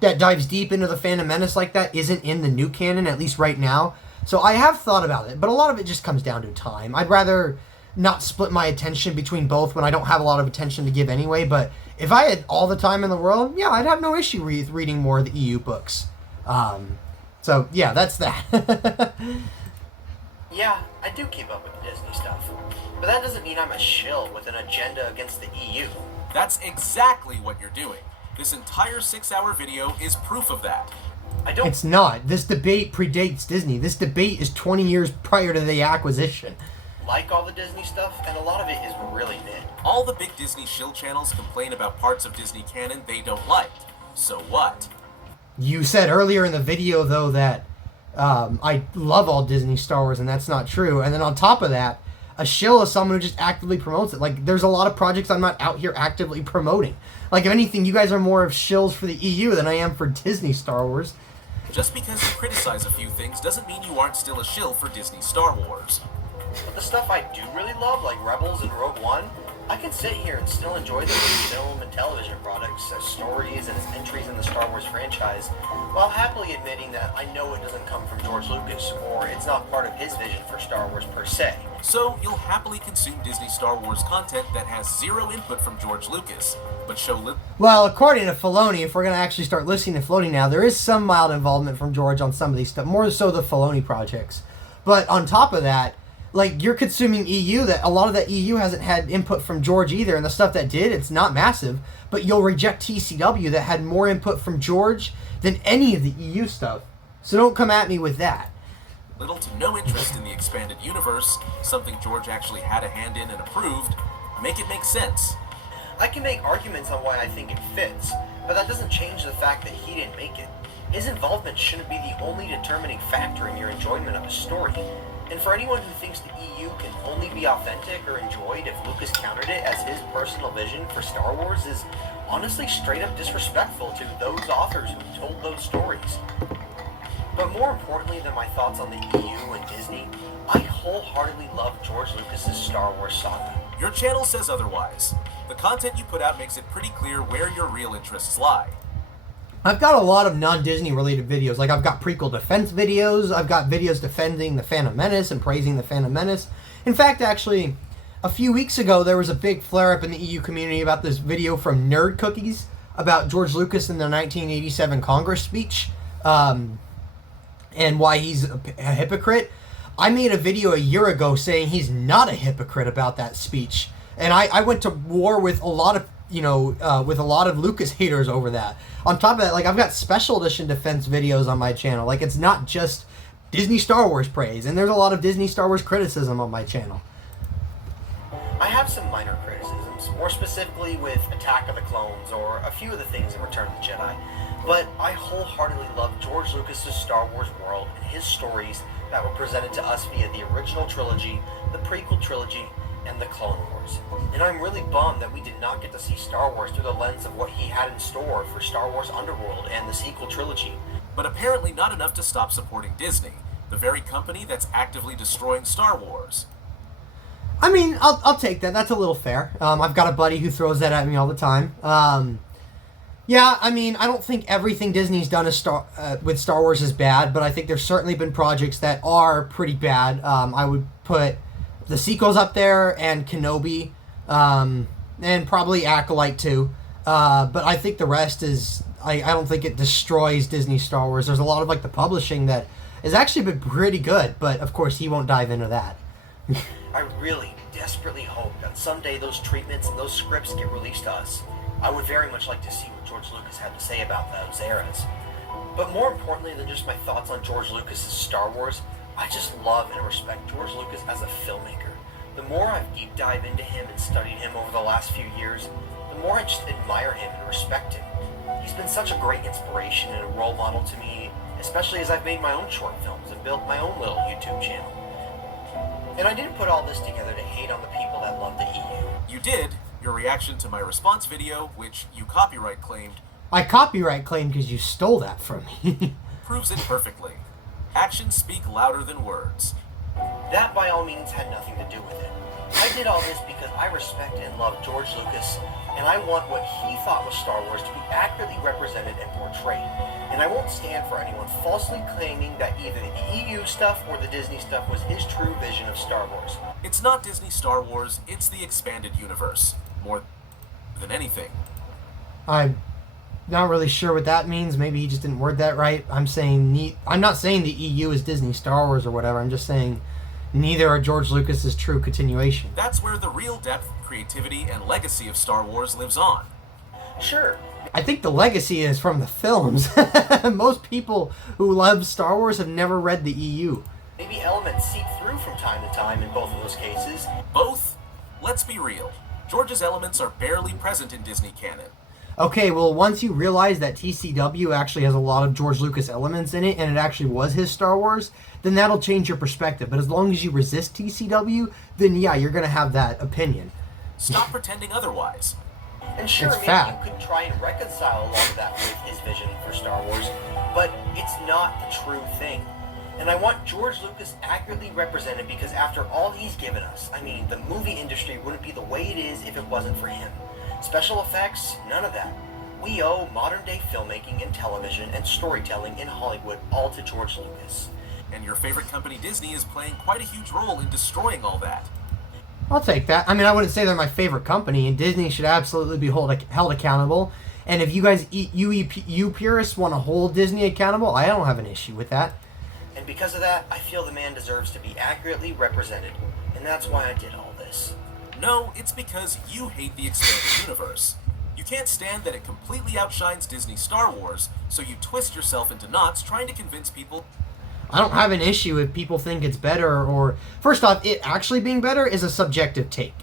that dives deep into the Phantom Menace like that isn't in the new canon, at least right now. So I have thought about it, but a lot of it just comes down to time. I'd rather not split my attention between both when I don't have a lot of attention to give anyway, but if I had all the time in the world, yeah, I'd have no issue reading more of the EU books. So, yeah, that's that. Yeah, I do keep up with the Disney stuff. But that doesn't mean I'm a shill with an agenda against the EU. That's exactly what you're doing. This entire 6-hour video is proof of that. It's not. This debate predates Disney. This debate is 20 years prior to the acquisition. Like all the Disney stuff, and a lot of it is really mid. All the big Disney shill channels complain about parts of Disney canon they don't like. So what? You said earlier in the video, though, that I love all Disney Star Wars, and that's not true. And then on top of that, a shill is someone who just actively promotes it. Like, there's a lot of projects I'm not out here actively promoting. Like, if anything, you guys are more of shills for the EU than I am for Disney Star Wars. Just because you criticize a few things doesn't mean you aren't still a shill for Disney Star Wars. But the stuff I do really love, like Rebels and Rogue One, I can sit here and still enjoy the film and television products, as stories and as entries in the Star Wars franchise, while happily admitting that I know it doesn't come from George Lucas, or it's not part of his vision for Star Wars per se. So, you'll happily consume Disney Star Wars content that has zero input from George Lucas, but show Well, according to Filoni, if we're going to actually start listening to Filoni now, there is some mild involvement from George on some of these stuff, more so the Filoni projects. But on top of that, like, you're consuming EU, that a lot of that EU hasn't had input from George either, and the stuff that did, it's not massive, but you'll reject TCW that had more input from George than any of the EU stuff. So don't come at me with that. Little to no interest in the expanded universe, something George actually had a hand in and approved. Make it make sense. I can make arguments on why I think it fits, but that doesn't change the fact that he didn't make it. His involvement shouldn't be the only determining factor in your enjoyment of a story. And for anyone who thinks the EU can only be authentic or enjoyed if Lucas countered it as his personal vision for Star Wars is honestly straight up disrespectful to those authors who told those stories. But more importantly than my thoughts on the EU and Disney, I wholeheartedly love George Lucas's Star Wars saga. Your channel says otherwise. The content you put out makes it pretty clear where your real interests lie. I've got a lot of non-Disney related videos. Like, I've got prequel defense videos. I've got videos defending the Phantom Menace and praising the Phantom Menace. In fact, actually, a few weeks ago, there was a big flare-up in the EU community about this video from Nerd Cookies about George Lucas in the 1987 Congress speech, and why he's a hypocrite. I made a video a year ago saying he's not a hypocrite about that speech. And I went to war with a lot of, with a lot of Lucas haters over that. On top of that, like, I've got special edition defense videos on my channel. Like, it's not just Disney Star Wars praise, and there's a lot of Disney Star Wars criticism on my channel. I have some minor criticisms, more specifically with Attack of the Clones or a few of the things in Return of the Jedi. But I wholeheartedly love George Lucas's Star Wars world and his stories that were presented to us via the original trilogy, the prequel trilogy, and the Clone Wars. And I'm really bummed that we did not get to see Star Wars through the lens of what he had in store for Star Wars Underworld and the sequel trilogy. But apparently not enough to stop supporting Disney, the very company that's actively destroying Star Wars. I mean, I'll take that. That's a little fair. I've got a buddy who throws that at me all the time. Yeah, I mean, I don't think everything Disney's done with Star Wars is bad, but I think there's certainly been projects that are pretty bad. I would put the sequels up there and Kenobi, and probably Acolyte too. But I think the rest is, I don't think it destroys Disney Star Wars. There's a lot of, like, the publishing that has actually been pretty good, but of course he won't dive into that. I really desperately hope that someday those treatments and those scripts get released to us. I would very much like to see what George Lucas had to say about those eras. But more importantly than just my thoughts on George Lucas's Star Wars, I just love and respect George Lucas as a filmmaker. The more I've deep dived into him and studied him over the last few years, the more I just admire him and respect him. He's been such a great inspiration and a role model to me, especially as I've made my own short films and built my own little YouTube channel. And I didn't put all this together to hate on the people that love the EU. You did. Your reaction to my response video, which you copyright claimed, I copyright claim because you stole that from me. proves it perfectly. Actions speak louder than words. That by all means had nothing to do with it. I did all this because I respect and love George Lucas, and I want what he thought was Star Wars to be accurately represented and portrayed. And I won't stand for anyone falsely claiming that either the EU stuff or the Disney stuff was his true vision of Star Wars. It's not Disney Star Wars, it's the expanded universe. More than anything. I'm not really sure what that means. Maybe he just didn't word that right. I'm not saying the EU is Disney Star Wars or whatever. I'm just saying neither are George Lucas's true continuation. That's where the real depth, creativity, and legacy of Star Wars lives on. Sure. I think the legacy is from the films. Most people who love Star Wars have never read the EU. Maybe elements seep through from time to time in both of those cases. Both? Let's be real. George's elements are barely present in Disney canon. Okay, well, once you realize that TCW actually has a lot of George Lucas elements in it, and it actually was his Star Wars, then that'll change your perspective. But as long as you resist TCW, then yeah, you're going to have that opinion. Stop pretending otherwise. And sure, It's maybe fact. you could try and reconcile a lot of that with his vision for Star Wars, but it's not the true thing. And I want George Lucas accurately represented because after all he's given us, I mean, the movie industry wouldn't be the way it is if it wasn't for him. Special effects, none of that. We owe modern-day filmmaking and television and storytelling in Hollywood all to George Lucas. And your favorite company, Disney, is playing quite a huge role in destroying all that. I'll take that. I mean, I wouldn't say they're my favorite company, and Disney should absolutely be held accountable. And if you guys, you purists, want to hold Disney accountable, I don't have an issue with that. And because of that, I feel the man deserves to be accurately represented. And that's why I did all this. No, it's because you hate the expanded universe. You can't stand that it completely outshines Disney Star Wars, so you twist yourself into knots trying to convince people. I don't have an issue if people think it's better, or first off, it actually being better is a subjective take.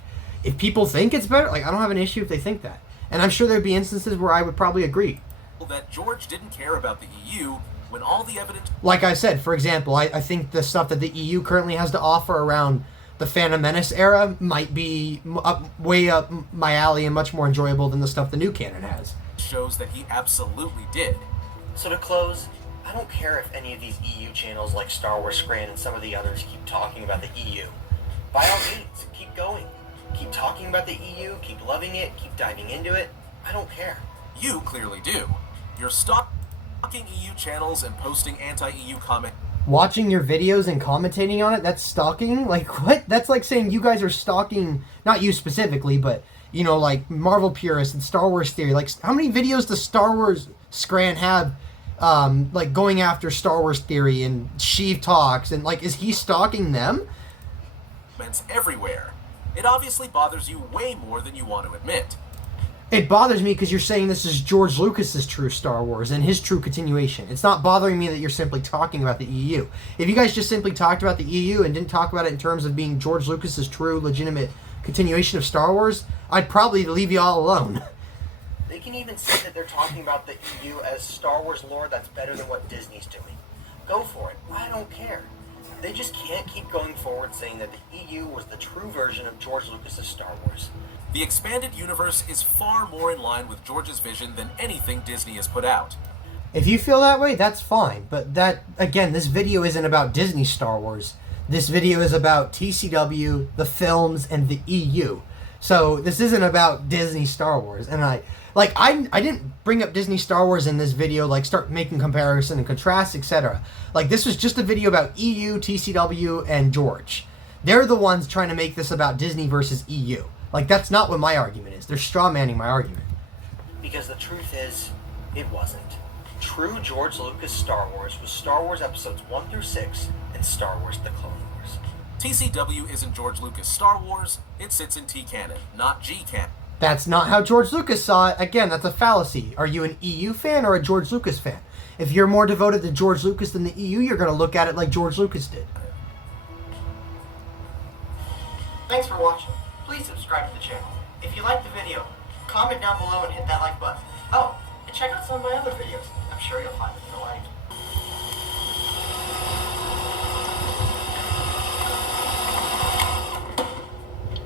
If people think it's better, like, I don't have an issue if they think that. And I'm sure there'd be instances where I would probably agree. That George didn't care about the EU when all the evidence... Like I said, for example, I think the stuff that the EU currently has to offer around the Phantom Menace era might be way up my alley and much more enjoyable than the stuff the new canon has. Shows that he absolutely did. So to close, I don't care if any of these EU channels like Star Wars Scran and some of the others keep talking about the EU. By all means, keep going. Keep talking about the EU, keep loving it, keep diving into it. I don't care. You clearly do. You're stalking EU channels and posting anti-EU comments. Watching your videos and commentating on it, that's stalking? Like, what? That's like saying you guys are stalking, not you specifically, but, you know, like Marvel purists and Star Wars theory. Like, how many videos does Star Wars Scran have, like, going after Star Wars theory and Sheev talks, and, like, is he stalking them? Everywhere. It obviously bothers you way more than you want to admit. It bothers me because you're saying this is George Lucas's true Star Wars and his true continuation. It's not bothering me that you're simply talking about the EU. If you guys just simply talked about the EU and didn't talk about it in terms of being George Lucas's true, legitimate continuation of Star Wars, I'd probably leave you all alone. They can even say that they're talking about the EU as Star Wars lore that's better than what Disney's doing. Go for it. I don't care. They just can't keep going forward saying that the EU was the true version of George Lucas's Star Wars. The expanded universe is far more in line with George's vision than anything Disney has put out. If you feel that way, that's fine. But that, again, this video isn't about Disney Star Wars. This video is about TCW, the films, and the EU. So this isn't about Disney Star Wars. And I didn't bring up Disney Star Wars in this video, like start making comparison and contrast, etc. Like, this was just a video about EU, TCW, and George. They're the ones trying to make this about Disney versus EU. Like, that's not what my argument is. They're straw-manning my argument. Because the truth is, it wasn't. True George Lucas Star Wars was Star Wars Episodes 1 through 6 and Star Wars The Clone Wars. TCW isn't George Lucas' Star Wars, it sits in T-canon, not G-canon. That's not how George Lucas saw it. Again, that's a fallacy. Are you an EU fan or a George Lucas fan? If you're more devoted to George Lucas than the EU, you're going to look at it like George Lucas did. Thanks for watching. Please subscribe to the channel. If you liked the video, comment down below and hit that like button. Oh, and check out some of my other videos. I'm sure you'll find them delightful.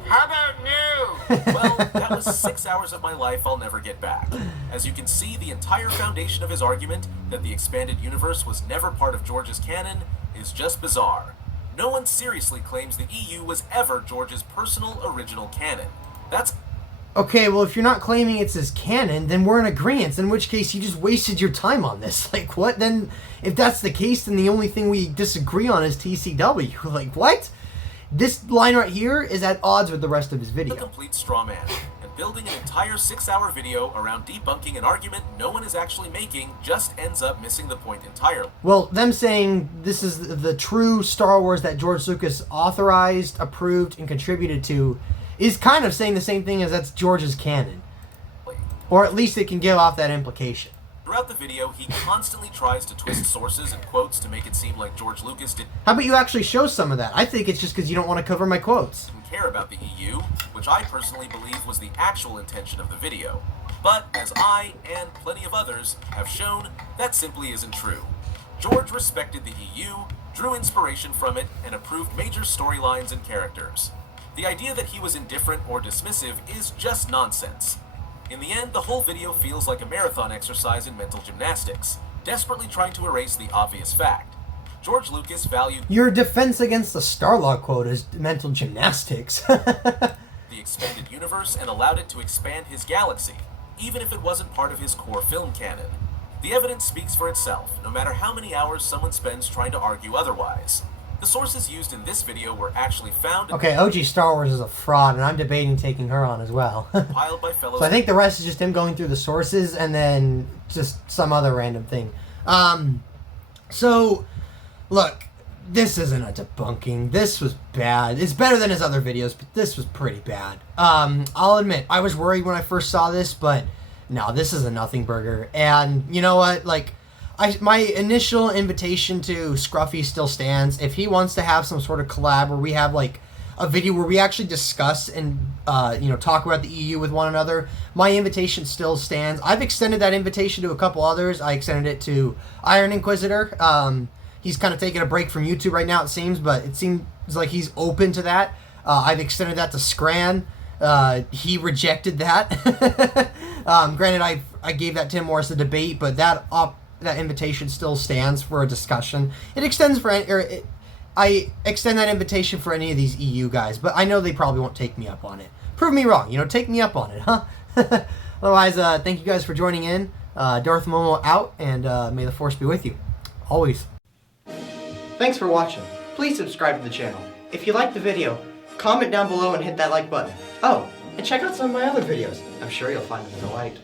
How about new? Well, that was 6 hours of my life I'll never get back. As you can see, the entire foundation of his argument that the expanded universe was never part of George's canon is just bizarre. No one seriously claims the EU was ever George's personal original canon. That's... Okay, well, if you're not claiming it's his canon, then we're in agreement, in which case you just wasted your time on this. Like, what? Then, if that's the case, then the only thing we disagree on is TCW. Like, what? This line right here is at odds with the rest of his video. A complete straw man, and building an entire 6-hour video around debunking an argument no one is actually making just ends up missing the point entirely. Well, them saying this is the true Star Wars that George Lucas authorized, approved, and contributed to is kind of saying the same thing as that's George's canon. Or at least it can give off that implication. Throughout the video, he constantly tries to twist sources and quotes to make it seem like George Lucas didn't How about you actually show some of that? I think it's just because you don't want to cover my quotes. care about the EU, which I personally believe was the actual intention of the video. But, as I, and plenty of others, have shown, that simply isn't true. George respected the EU, drew inspiration from it, and approved major storylines and characters. The idea that he was indifferent or dismissive is just nonsense. In the end, the whole video feels like a marathon exercise in mental gymnastics, desperately trying to erase the obvious fact. George Lucas valued Your defense against the Starlog quote is mental gymnastics. the expanded universe and allowed it to expand his galaxy, even if it wasn't part of his core film canon. The evidence speaks for itself, no matter how many hours someone spends trying to argue otherwise. The sources used in this video were actually found Okay, OG Star Wars is a fraud, and I'm debating taking her on as well. compiled by fellow... So I think the rest is just him going through the sources and then just some other random thing. So, look, this isn't a debunking. This was bad. It's better than his other videos, but this was pretty bad. I'll admit, I was worried when I first saw this, but no, this is a nothing burger. And you know what? Like, my initial invitation to Scruffy still stands. If he wants to have some sort of collab where we have like a video where we actually discuss and talk about the EU with one another, my invitation still stands. I've extended that invitation to a couple others. I extended it to Iron Inquisitor. He's kind of taking a break from YouTube right now, it seems, but it seems like he's open to that. I've extended that to Scran. He rejected that. Granted, I gave that to him more as a debate, but that invitation still stands for a discussion. It extends for I extend that invitation for any of these EU guys, but I know they probably won't take me up on it. Prove me wrong, take me up on it, huh? Otherwise, thank you guys for joining in. Darth Momo out, and may the Force be with you. Always. Thanks for watching. Please subscribe to the channel. If you liked the video, comment down below and hit that like button. Oh, and check out some of my other videos. I'm sure you'll find them delight.